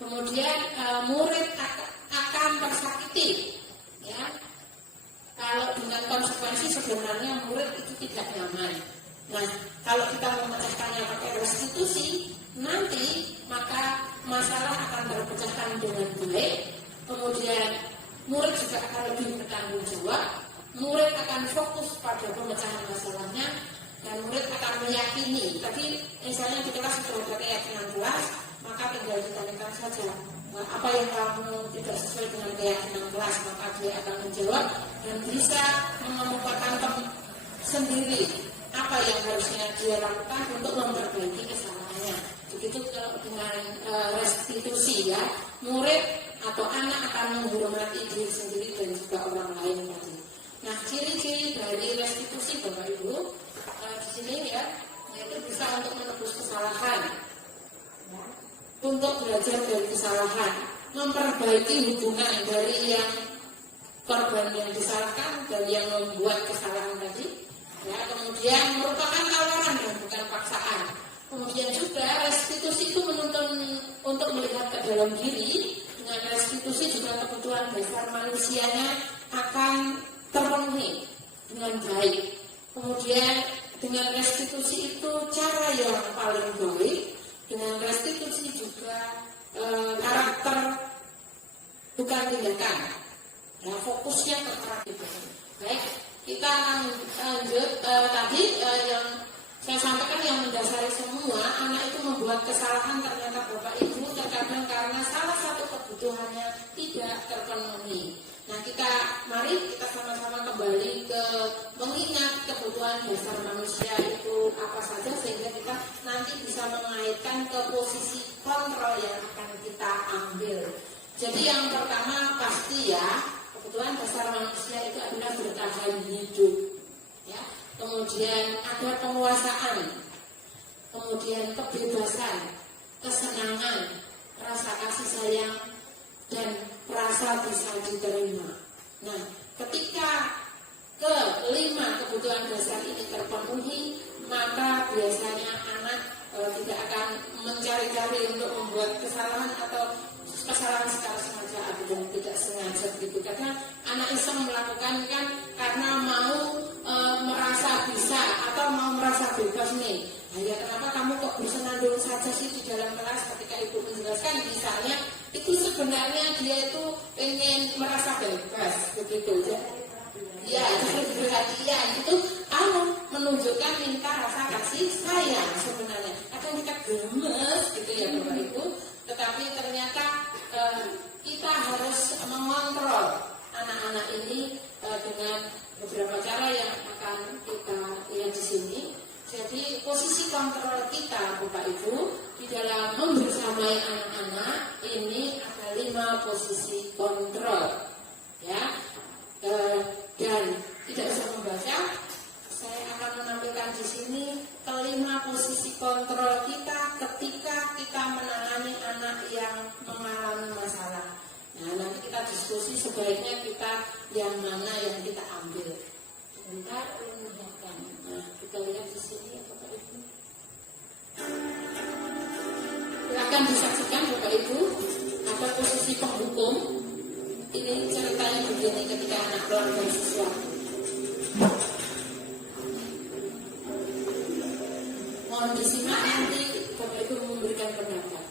Kemudian murid akan tersakiti, ya. Kalau dengan konsekuensi sebenarnya murid itu tidak nyaman. Nah, kalau kita memecahkannya pakai restitusi, nanti maka masalah akan terpecahkan dengan baik. Kemudian murid juga akan lebih bertanggung jawab. Murid akan fokus pada pemecahan masalahnya dan murid akan meyakini. Tadi misalnya di kelas sudah ada keyakinan jelas, maka tinggal ditanyakan saja apa yang kamu tidak sesuai dengan keyakinan kelas, maka dia akan menjawab dan bisa mengemukakan sendiri apa yang harusnya dia lakukan untuk memperbaiki kesalahannya. Begitu kalau dengan restitusi ya, murid atau anak akan menghormati diri sendiri dan juga orang lain tadi. Nah, ciri-ciri dari restitusi Bapak Ibu di sini ya, yaitu bisa untuk menebus kesalahan, ya, untuk belajar dari kesalahan, memperbaiki hubungan dari yang korban yang disalahkan dan yang membuat kesalahan tadi, ya, kemudian merupakan tawaran dan bukan paksaan. Kemudian juga restitusi itu menuntun untuk melihat ke dalam diri. Dengan restitusi juga kebutuhan dasar manusianya akan terpenuhi dengan baik. Kemudian dengan restitusi itu cara yang paling baik. Dengan restitusi juga karakter bukan tindakan. Ya, fokusnya ke karakter. Baik, kita lanjut tadi yang saya sampaikan yang mendasari semua, anak itu membuat kesalahan ternyata Bapak Ibu terkadang karena salah satu kebutuhannya tidak terpenuhi. Nah, mari kita sama-sama kembali ke mengingat kebutuhan dasar manusia itu apa saja sehingga kita nanti bisa mengaitkan ke posisi kontrol yang akan kita ambil. Jadi yang pertama pasti ya, kebutuhan dasar manusia itu adalah bertahan hidup. Ya. Kemudian ada penguasaan, kemudian kebebasan, kesenangan, rasa kasih sayang, dan rasa bisa diterima. Nah, ketika kelima kebutuhan dasar ini terpenuhi, maka biasanya anak tidak akan mencari-cari untuk membuat kesalahan atau kesalahan secara sengaja dan tidak sengaja gitu. Karena anak iseng melakukan kan karena mau merasa bisa atau mau merasa bebas nih. Nah, ya kenapa kamu kok bersenandung saja sih di dalam kelas ketika ibu menjelaskan misalnya itu sebenarnya dia itu ingin merasa bebas begitu ya. Ya, perhatian itu menunjukkan minta rasa kasih sayang sebenarnya. Kadang kita gemes gitu ya Bapak Ibu, tetapi ternyata kita harus mengontrol anak-anak ini dengan beberapa cara yang akan kita lihat di sini. Jadi posisi kontrol kita Bapak Ibu di dalam membersamai anak-anak ini ada 5 posisi kontrol, ya. Dan tidak usah membaca, saya akan menampilkan di sini kelima posisi kontrol kita ketika kita menangani anak yang mengalami masalah. Nah, nanti kita diskusi sebaiknya kita yang mana yang kita ambil. Sebentar, lihatkan. Nah, kita lihat di sini, Bapak Ibu. Silakan disaksikan, Bapak Ibu. Ada posisi penghukum. Ini ceritanya begini ketika anak melakukan sesuatu. Mohon disimak nanti Bapak Ibu memberikan pendapat.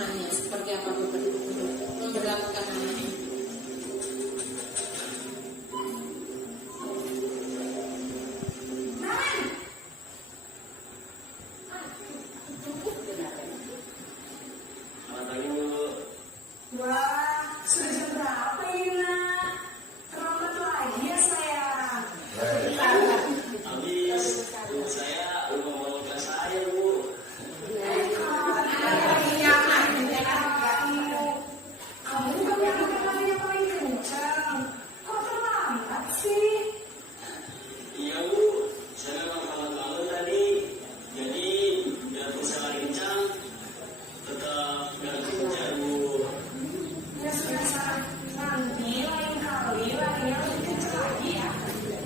pemahamannya seperti apa Bapak Ibu guru memperlakukan anaknya? Wah, sudah jam berapa ini nak? Terlambat lagi ya sayang. Habis saya lupa bawa kelas saya Bu. Kamu kan yang lagi paling kencang. Kok terlambat sih? Iya Bu, saya memang bangun tadi. Jadi biarpun saya lagi kencang, tetap gak kencang Bu. Ya sudah sana. Nanti lain kali larinya lebih kencang lagi ya.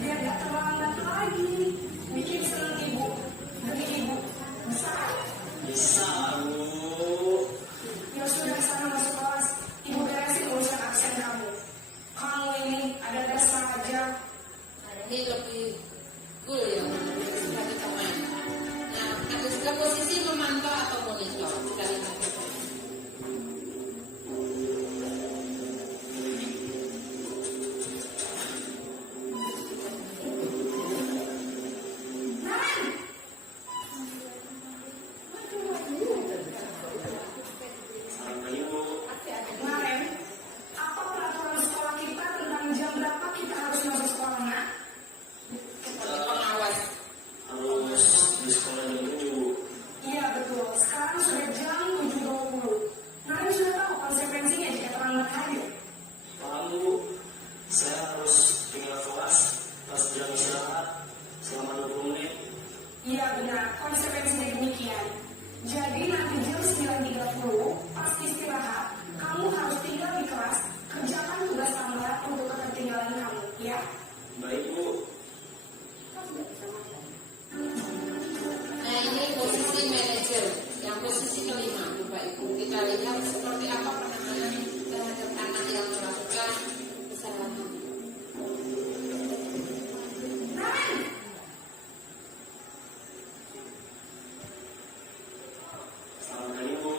Biar gak terlambat lagi. Bikin seneng ibu. Demi ibu. Bisa kan? Bisa Bu. Ya sudah sana masuk kelas. Ibu beresin urusan absen kamu. Kamu ini ada saja. Ini lebih cool ya sebagai teman. Nah, ada juga posisi memantau atau monitor. Kita lihat. Salam pagi Bu. Kemarin, apa peraturan sekolah kita tentang jam berapa kita harus masuk sekolah nak? Sebagai pengawas. Harus di sekolah jam 7 Bu. Iya betul, sekarang sudah jam 7.20. Kalian sudah tahu konsekuensinya jika terlambat hadir. Paham Bu, saya harus tinggal kelas pas jam istirahat selama 20 menit. Iya benar, konsekuensinya demikian. Jadi nanti jam 9.30 pas istirahat, kamu harus tinggal di kelas, kerjakan tugas tambahan untuk ketertinggalan kamu, ya? Baik Bu. Nah, ini posisi manajer. Yang posisi kelima, Bapak Ibu. Kita lihat seperti apa penanganan terhadap anak yang melakukan kesalahan. Selamat pagi Bu.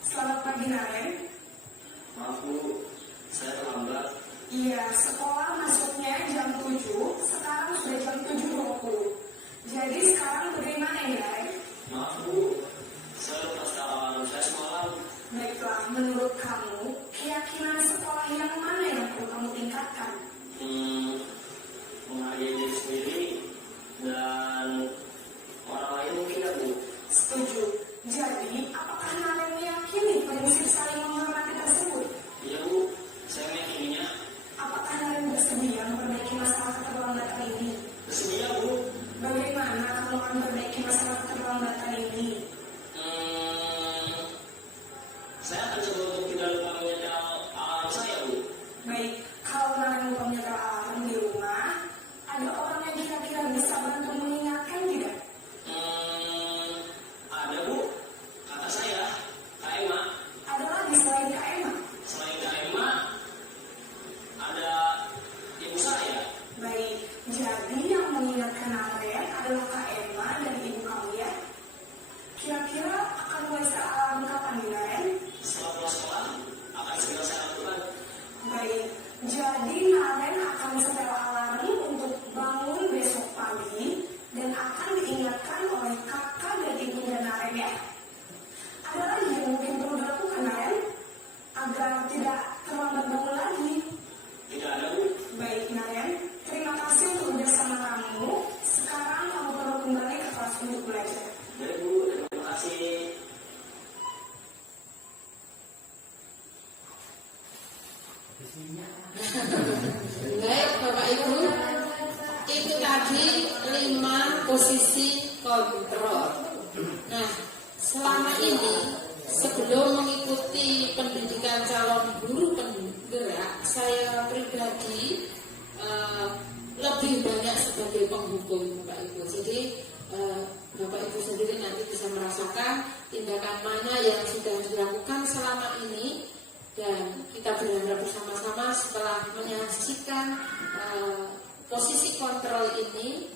Selamat pagi Naren. Maaf Bu, saya terlambat. Iya, sekolah masuknya jam 7, sekarang sudah jam 7.20. Jadi sekarang bagaimana ya, Naren? Maaf Bu, saya lupa alarm saya semalam. Baiklah, menurut kamu, keyakinan sekolah yang mana yang perlu kamu tingkatkan? Menghargai diri sendiri dan orang lain mungkin ya Bu. Setuju. Jadi, apakah Naren meyakini prinsip saling menghormati tersebut? Iya Bu, saya meyakininya. Apakah Naren bersedia memperbaiki masalah keterlambatan ini? Bersedia Bu. Bagaimana kamu akan memperbaiki masalah keterlambatan ini? Saya akan coba untuk tidak lupa menyetel alarm saya Bu. Baik, kalau Naren lupa menyetel alarm di rumah, ada orang yang kira-kira bisa bantu mengingatkan tidak? Ada Bu, kata saya, Kak Emma. Ada lagi selain Kak Emma? Selain Kak Emma, ada ibu saya. Baik, jadi yang mengingatkan Naren adalah Kak Emma dan ibu kamu ya? Kira-kira akan mulai alarm kapan nih Naren? Setelah pulang sekolah, akan segera saya lakukan. Baik, jadi Naren akan setel alarm untuk bangun besok pagi dan akan diingatkan oleh kakak dan ibunya Naren ya. Ada lagi yang mungkin perlu dilakukan Naren agar tidak terlambat bangun lagi. Tidak ada Bu. Baik Naren, terima kasih untuk bersama kamu. Sekarang kamu perlu kembali ke kelas untuk belajar. Baik Bu, terima kasih. Baik, Bapak Ibu. Itu tadi 5 posisi kontrol. Nah, selama ini sebelum mengikuti pendidikan calon guru penggerak, saya pribadi lebih banyak sebagai penghukum, Bapak Ibu. Jadi Bapak Ibu sendiri nanti bisa merasakan tindakan mana yang sudah dilakukan selama ini, dan kita berharap bersama-sama setelah menyaksikan posisi kontrol ini,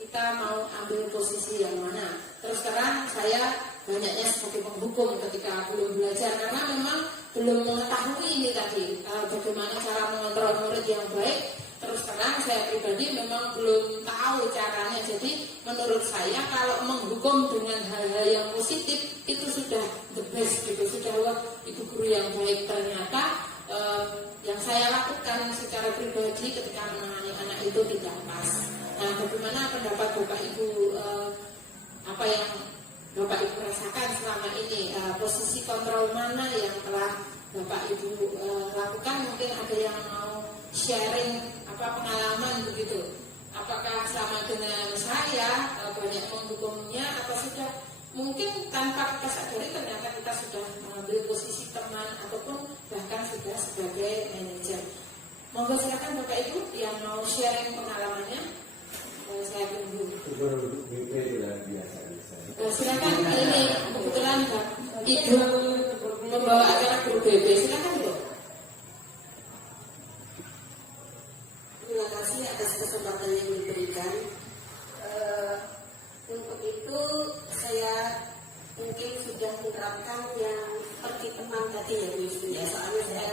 kita mau ambil posisi yang mana. Terus terang saya banyaknya sebagai penghukum ketika belum belajar, karena memang belum mengetahui ini tadi bagaimana cara mengontrol murid yang baik. Terus terang saya pribadi memang belum tahu caranya. Jadi menurut saya kalau menghukum dengan hal-hal yang positif itu sudah the best gitu, sudah wah ibu guru yang baik. Ternyata yang saya lakukan secara pribadi ketika menangani anak itu tidak pas. Nah, bagaimana pendapat Bapak Ibu, apa yang Bapak Ibu rasakan selama ini, posisi kontrol mana yang telah Bapak Ibu lakukan? Mungkin ada yang mau sharing pengalaman begitu. Apakah sama dengan saya banyak menghukumnya, atau sudah mungkin tanpa kita sadari ternyata kita sudah mengambil posisi teman ataupun bahkan sudah sebagai manajer. Monggo silakan Bapak Ibu yang mau sharing pengalamannya. Saya tunggu. Silakan, ini kebetulan Ibu membawa acara guru BB. Silakan Bu. Terima kasih atas kesempatan yang diberikan. Untuk itu saya mungkin sudah menerapkan yang seperti teman tadi ya Bu Istu ya. Soalnya saya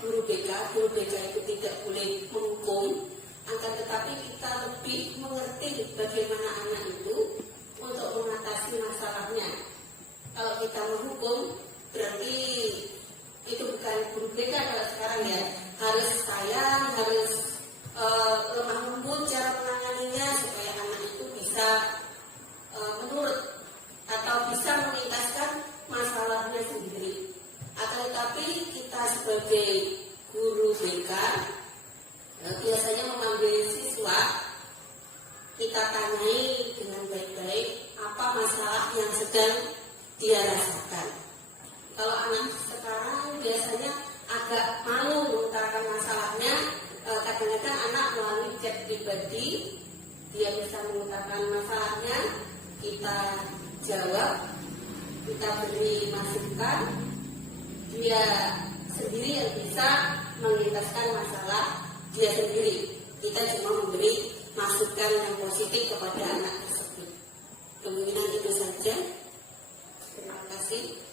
guru BK itu tidak boleh menghukum, akan tetapi kita lebih mengerti bagaimana anak itu untuk mengatasi masalahnya. Kalau kita menghukum berarti itu bukan guru BK kalau sekarang ya. Harus sayang, harus lemah lembut cara menanganinya supaya anak itu bisa menurut atau bisa meningkatkan masalahnya sendiri. Akan tetapi kita sebagai guru BK biasanya mengambil siswa, kita tanyai dengan baik-baik apa masalah yang sedang dia rasakan. Kalau anak sekarang biasanya agak malu mengutarakan masalahnya. Kadang-kadang anak melalui chat pribadi dia bisa mengutarakan masalahnya, kita jawab, kita beri masukan, dia sendiri yang bisa mengentaskan masalah dia sendiri. Kita cuma memberi masukan yang positif kepada anak tersebut. Kemungkinan itu saja. Terima kasih.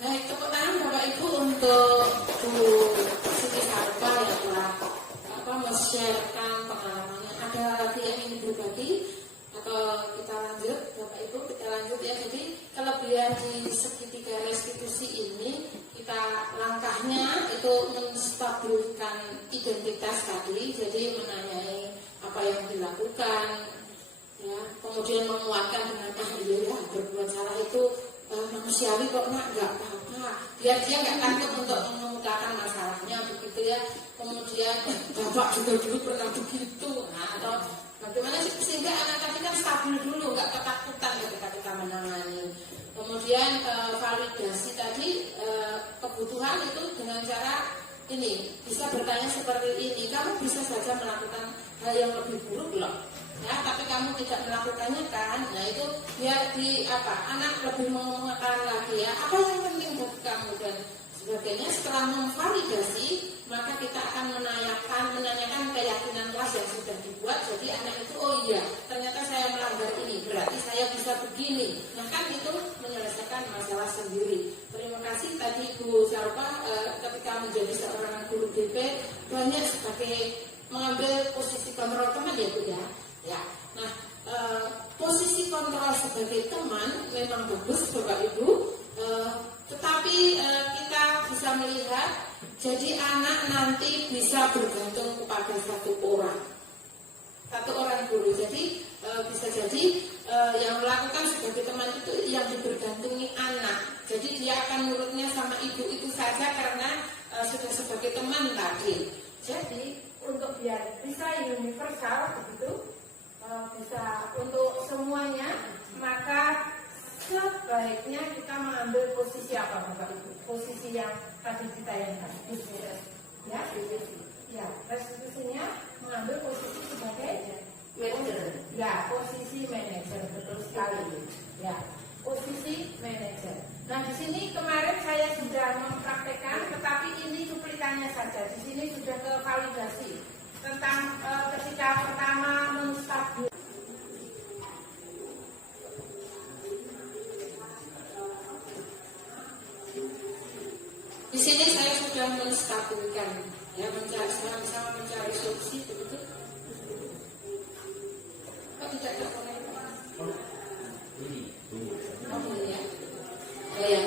Baik, tepuk tangan Bapak Ibu untuk Bu Siti Harpa yang telah men-sharekan pengalamannya. Ada lagi yang ingin berbagi atau kita lanjut Bapak Ibu, kita lanjut ya. Jadi kelebihan di segitiga restitusi ini, kita langkahnya itu menstabilkan identitas tadi. Jadi menanyai apa yang dilakukan ya, kemudian menguatkan dengan ya berbuat salah itu manusiawi kok nak, nggak apa-apa, biar dia nggak takut untuk mengemukakan masalahnya begitu ya. Kemudian bapak juga dulu pernah begitu, nah atau bagaimana sehingga anak tadi kan stabil dulu, nggak ketakutan ketika kita menangani. Kemudian validasi tadi kebutuhan itu dengan cara ini bisa bertanya seperti ini, kamu bisa saja melakukan hal yang lebih buruk loh. Ya, tapi kamu tidak melakukannya kan? Nah itu biar di anak lebih mengemukakan lagi ya apa yang penting buat kamu dan sebagainya. Setelah memvalidasi, maka kita akan menanyakan keyakinan kelas yang sudah dibuat. Jadi anak itu oh iya ternyata saya melanggar ini, berarti saya bisa begini. Nah kan itu menyelesaikan masalah sendiri. Terima kasih tadi Bu Sarpa ketika menjadi seorang guru BP banyak sebagai mengambil posisi kontrol teman ya Bu ya. Ya, nah posisi kontrol sebagai teman memang bagus Bapak Ibu, tetapi kita bisa melihat jadi anak nanti bisa bergantung kepada satu orang guru. Jadi bisa jadi yang melakukan sebagai teman itu yang dibergantungi anak. Jadi dia akan nurutnya sama ibu itu saja karena sudah sebagai teman tadi. Jadi untuk biar bisa universal begitu, bisa untuk semuanya, maka sebaiknya kita mengambil posisi apa Bapak Ibu? Posisi yang tadi ditayangkan, ya, restitusinya mengambil posisi sebagai manajer, ya, posisi manajer, betul sekali, ya, posisi manajer. Nah di sini kemarin saya sudah mempraktekkan, tetapi ini cuplikannya saja. Di sini sudah ke validasi tentang ketika pertama menstabil. Di sini saya sudah menstabilkan, ya, sama mencari solusi begitu. Kok tidak boleh? Oh boleh ya. Oh ya.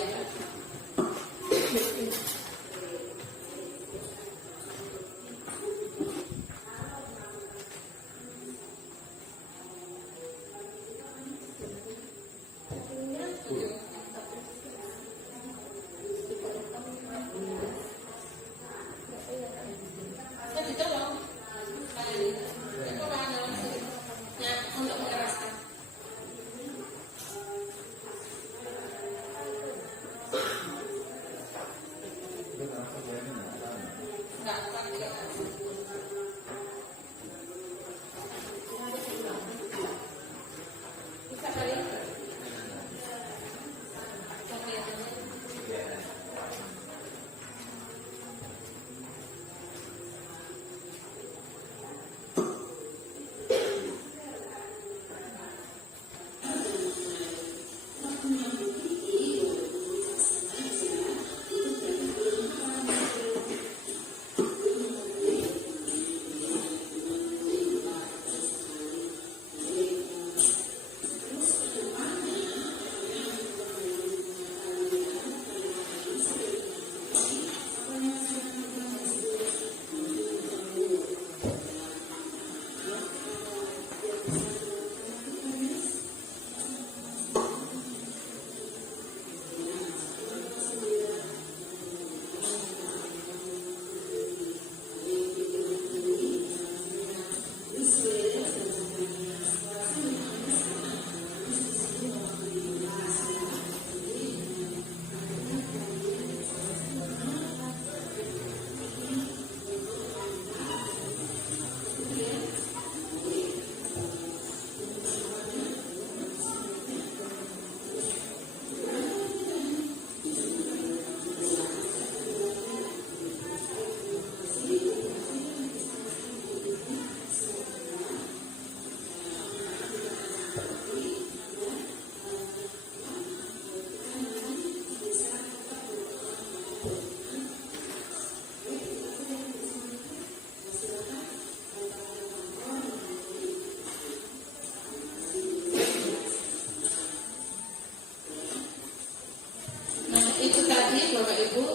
Itu tadi Bapak Ibu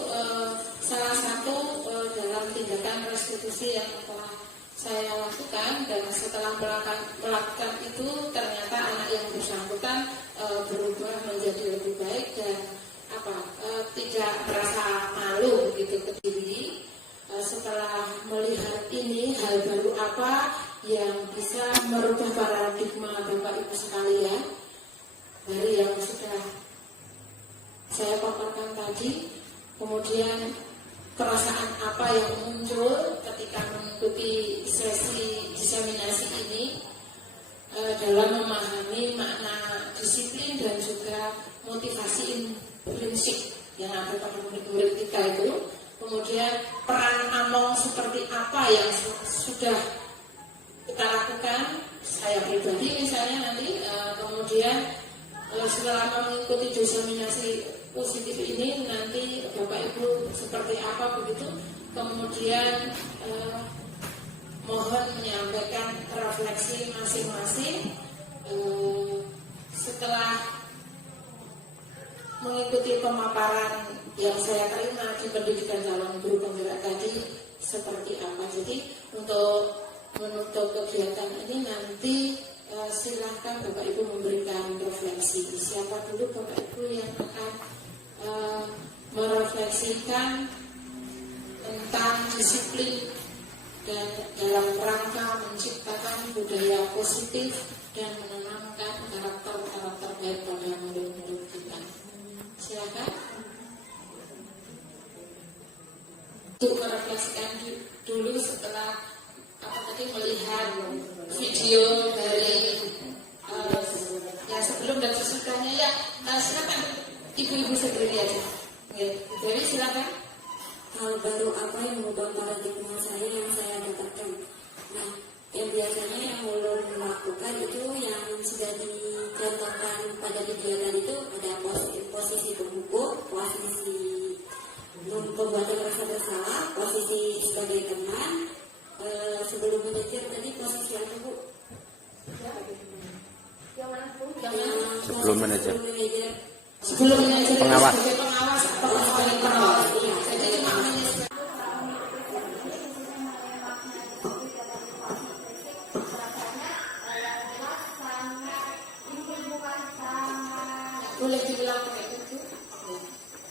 salah satu dalam tindakan restitusi yang telah saya lakukan, dan setelah melakukan itu ternyata anak yang bersangkutan berubah menjadi lebih baik dan tidak merasa malu begitu ke diri. Setelah melihat ini, hal baru apa yang bisa merubah paradigma Bapak Ibu sekalian dari yang sudah saya paparkan tadi, kemudian perasaan apa yang muncul ketika mengikuti sesi diseminasi ini dalam memahami makna disiplin dan juga motivasi intrinsik yang ada pada murid-murid kita itu. Kemudian peran among seperti apa yang sudah kita lakukan, saya pribadi misalnya nanti, kemudian setelah mengikuti diseminasi positif ini nanti Bapak Ibu seperti apa begitu. Kemudian mohon menyampaikan refleksi masing-masing setelah mengikuti pemaparan yang saya terima di pendidikan calon guru penggerak tadi seperti apa. Jadi untuk menutup kegiatan ini nanti silahkan Bapak Ibu memberikan refleksi. Siapa dulu Bapak Ibu yang akan merefleksikan tentang disiplin dan dalam rangka menciptakan budaya positif dan menanamkan karakter-karakter baik pada murid-murid kita. Silakan untuk merefleksikan dulu setelah melihat video dari yang sebelum dan sesudahnya. Ya, silakan ibu-ibu sendiri aja. Jadi silakan. Hal baru apa yang mengubah paradigma saya yang saya dapatkan? Nah, yang biasanya yang ulun melakukan itu yang sudah dicontohkan pada kegiatan itu ada posisi pembungkuk, posisi numpuk manajer. Sebelum manajer Pengawas. sebagai pengawas atau sebagai pengawas. Iya, jadi maknanya boleh dibilang kayak gitu.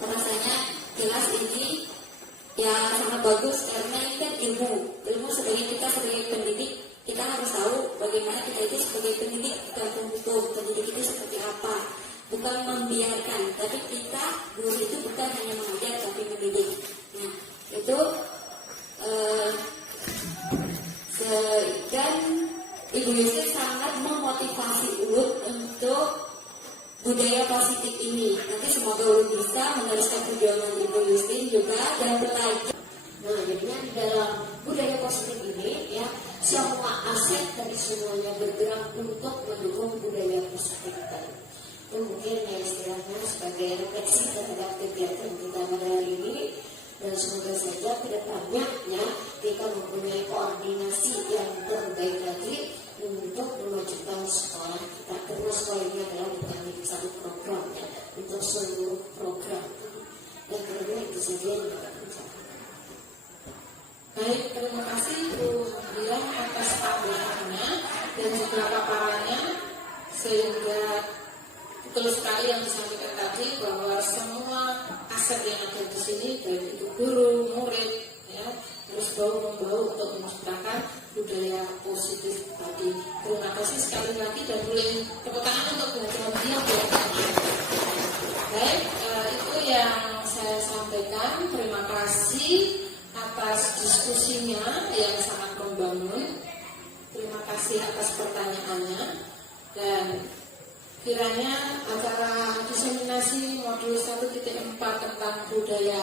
Rasanya jelas ini ya sangat bagus karena ini kan ilmu sebagai kita sebagai pendidik kita harus tahu bagaimana kita itu sebagai pendidik dan pembutuh pendidik itu seperti apa, bukan membiarkan, tapi kita guru itu bukan hanya mengajar tapi mendidik. Nah itu dan Ibu Yustin sangat memotivasi Ulut untuk budaya positif ini. Nanti semoga Ulut bisa meneruskan perjuangan Ibu Yustin juga dan belajar. Nah, jadinya di dalam budaya positif ini ya semua aset dari semuanya bergerak untuk mendukung budaya positif tadi. Itu mungkin ya istilahnya sebagai refleksi terhadap kegiatan kita pada hari ini. Dan semoga saja ke depannya ya kita mempunyai koordinasi yang terbaik lagi untuk memajukan sekolah kita. Karena sekolah ini adalah bukan hanya satu program ya, untuk seluruh program. Dan karena itu saja yang dapat mencapai. Baik, terima kasih Bu Dian atas tambahannya dan juga paparannya, sehingga betul sekali yang disampaikan tadi bahwa semua aset yang ada di sini baik itu guru, murid ya harus bahu-membahu untuk menciptakan budaya positif tadi. Terima kasih sekali lagi dan boleh tepuk tangan untuk Bu Dian. Baik, itu yang saya sampaikan. Terima kasih atas diskusinya yang sangat membangun. Terima kasih atas pertanyaannya dan kiranya acara diseminasi modul 1.4 tentang budaya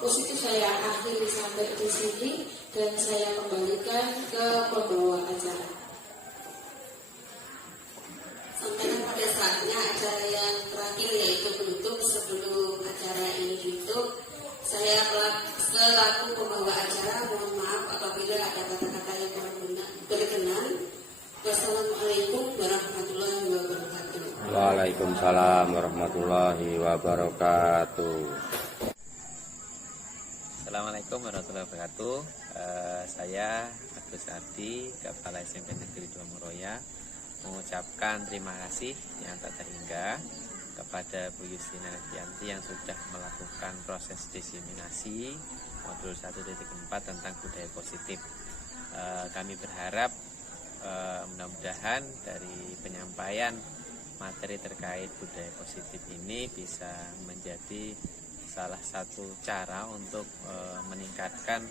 positif saya akhiri sampai di sini dan saya kembalikan ke pembawa acara. Sampaikan pada saatnya acara yang terakhir yaitu penutup. Sebelum acara ini ditutup, saya selaku pembawa acara mohon maaf apabila ada kata-kata yang kurang berkenan. Wassalamualaikum warahmatullahi wabarakatuh. Waalaikumsalam warahmatullahi wabarakatuh. Assalamualaikum warahmatullahi wabarakatuh. Saya Agus Ardi, Kepala SMP Negeri 2 Muroya, mengucapkan terima kasih yang tak terhingga kepada Bu Yustina Elvianti yang sudah melakukan proses diseminasi modul 1.4 tentang budaya positif. Kami berharap mudah-mudahan dari penyampaian materi terkait budaya positif ini bisa menjadi salah satu cara untuk meningkatkan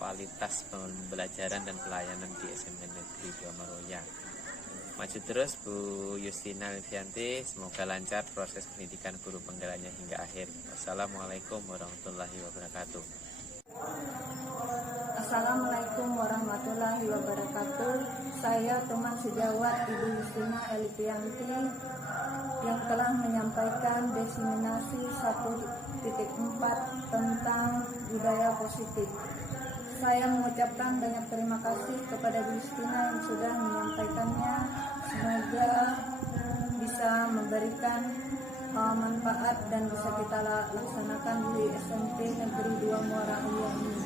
kualitas pembelajaran dan pelayanan di SMP Negeri 2 Muroya. Maju terus Bu Yustina Elvianti, semoga lancar proses pendidikan guru penggeraknya hingga akhir. Wassalamualaikum warahmatullahi wabarakatuh. Assalamualaikum warahmatullahi wabarakatuh. Saya teman sejawat Ibu Yustina Elvianti yang telah menyampaikan diseminasi 1.4 tentang budaya positif. Saya mengucapkan banyak terima kasih kepada Bu Yustina yang sudah menyampaikannya. Semoga bisa memberikan manfaat dan bisa kita laksanakan di SMP Negeri 2 Muroya ini.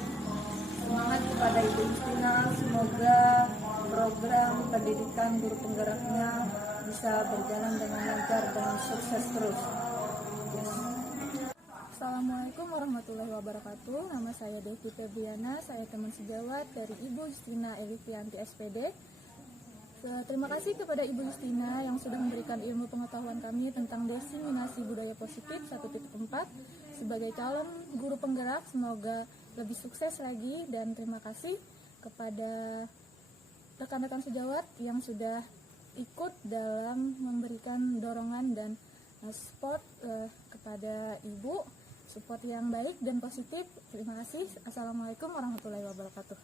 Semangat kepada Ibu Yustina, semoga program pendidikan guru penggeraknya bisa berjalan dengan lancar dan sukses terus. Assalamualaikum warahmatullahi wabarakatuh. Nama saya Devi Febriana, saya teman sejawat dari Ibu Yustina Elvianti SPD. Terima kasih kepada Ibu Yustina yang sudah memberikan ilmu pengetahuan kami tentang diseminasi budaya positif 1.4 sebagai calon guru penggerak. Semoga lebih sukses lagi dan terima kasih kepada rekan-rekan sejawat yang sudah ikut dalam memberikan dorongan dan support kepada Ibu, support yang baik dan positif. Terima kasih. Assalamualaikum warahmatullahi wabarakatuh.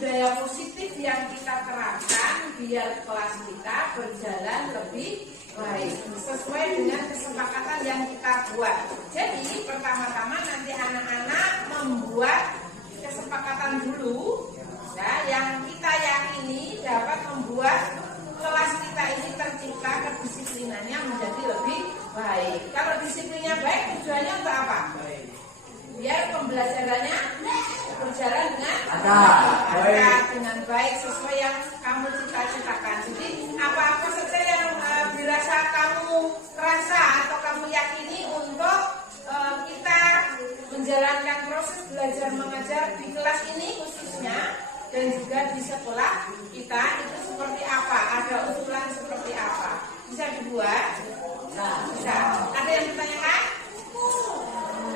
budaya positif yang kita terapkan biar kelas kita berjalan lebih baik sesuai dengan kesepakatan yang kita buat. Jadi pertama-tama nanti anak-anak membuat kesepakatan dulu ya, yang kita yakini dapat membuat kelas kita ini tercipta kedisiplinannya menjadi lebih baik. Kalau disiplinnya baik, tujuannya untuk apa? Biar pembelajarannya berjalan dengan baik sesuai yang kamu cita-citakan. Jadi apa-apa saja yang dirasa kamu rasa atau kamu yakini untuk kita menjalankan proses belajar mengajar di kelas ini khususnya dan juga di sekolah kita itu seperti apa? Ada usulan seperti apa? Bisa dibuat? Bisa. Ada yang ditanyakan?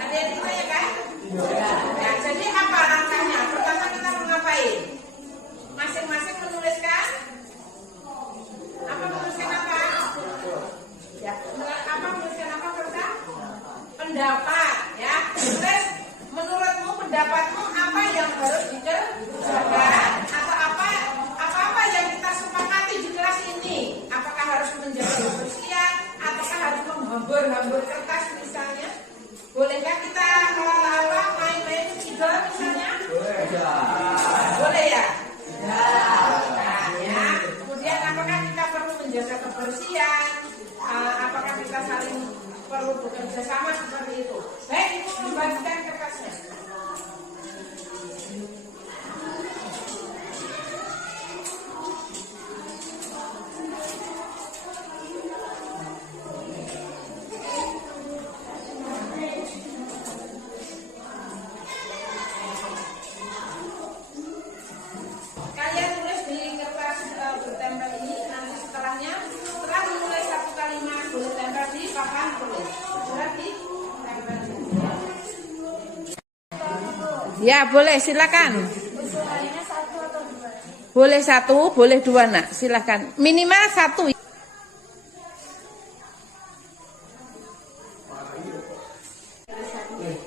Ada yang ditanyakan? Ya, jadi apa langkahnya? Pertama kita mau ngapain? Masing-masing menuliskan? Menuliskan apa? Ya, menuliskan apa Berta? Pendapat, ya. Terus menurutmu pendapatmu apa yang harus dikerjakan? Atau apa yang kita sepakati di kelas ini? Apakah harus menjaga kebersihan? Ataukah harus menghambur-hambur kertas misalnya? Bolehkah kita main-main cigel misalnya? Boleh ya? Nah, ya. Kemudian apakah kita perlu menjaga kebersihan? Apakah kita saling perlu bekerja sama seperti itu? Baik, Ibu membagikan kertasnya. Kalian tulis di kertas bertempel ini. Nanti setelah menulis satu kalimat boleh tempel di papan tulis. Berarti ya boleh, silakan. Usulannya 1 atau 2? Boleh 1, boleh 2 nak, silakan. Minimal 1.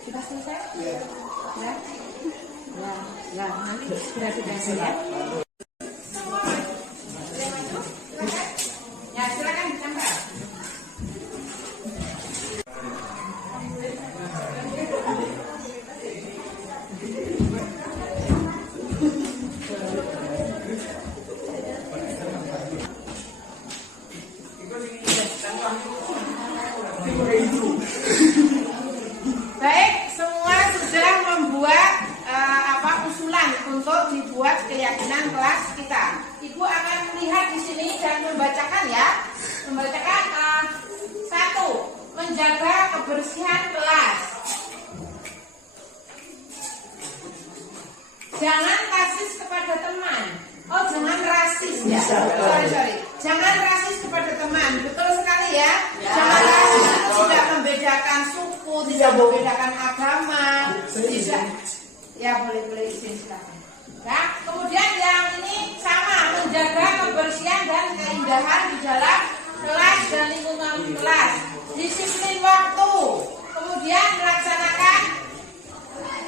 Kita selesai? Ya. Ya, nanti berarti ya. Ya, silakan ditambah. Baik, semua sudah membuat usulan untuk dibuat keyakinan kelas kita. Ibu akan melihat di sini dan membacakan ya. Membacakan 1. Menjaga kebersihan kelas. Jangan rasis kepada teman. Oh, jangan rasis ya. Sorry. Jangan rasis kepada teman. Betul sekali ya. Jangan rasis itu tidak membedakan suku, tidak membedakan agama, tidak. Ya, boleh izin silakan. Ya, kemudian yang ini sama, menjaga kebersihan dan keindahan di dalam kelas dan lingkungan kelas. Disiplin waktu. Kemudian melaksanakan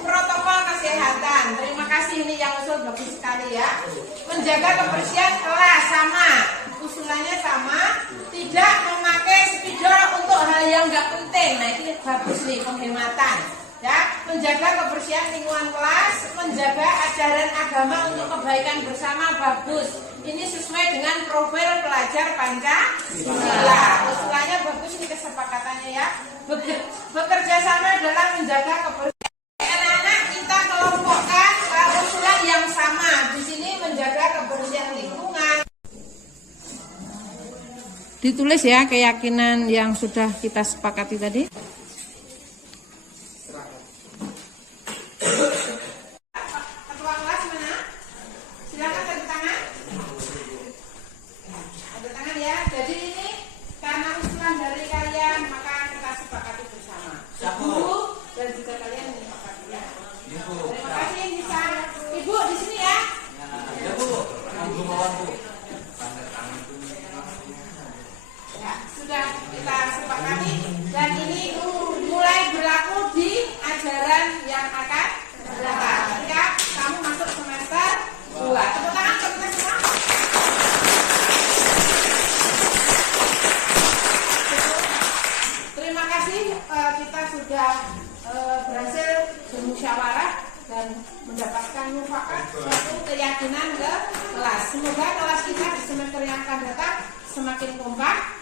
protokol kesehatan. Terima kasih, ini yang usul bagus sekali ya. Menjaga kebersihan kelas sama, usulannya sama. Tidak memakai spidol untuk hal yang nggak penting. Nah, ini bagus nih, penghematan. Ya, menjaga kebersihan lingkungan kelas, menjaga ajaran agama untuk kebaikan bersama, bagus. Ini sesuai dengan profil pelajar Pancasila. Usulannya bagus, ini kesepakatannya ya. Bekerja sama dalam menjaga kebersihan. Anak-anak kita kelompokkan usulan yang sama. Di sini menjaga kebersihan lingkungan. Ditulis ya keyakinan yang sudah kita sepakati tadi. Ketua kelas mana? Silakan tanda tangan. Tanda tangan ya. Jadi ini karena usulan dari kalian maka kita sepakati bersama. Guru dan juga kalian menyepakati ya. Terima kasih Nisa. Ibu di sini ya. Ya Bu. Ya, sudah kita sepakati dan ini mulai berlaku di ajaran yang akan datang. Ketika kamu masuk semester 2 semakin kompak,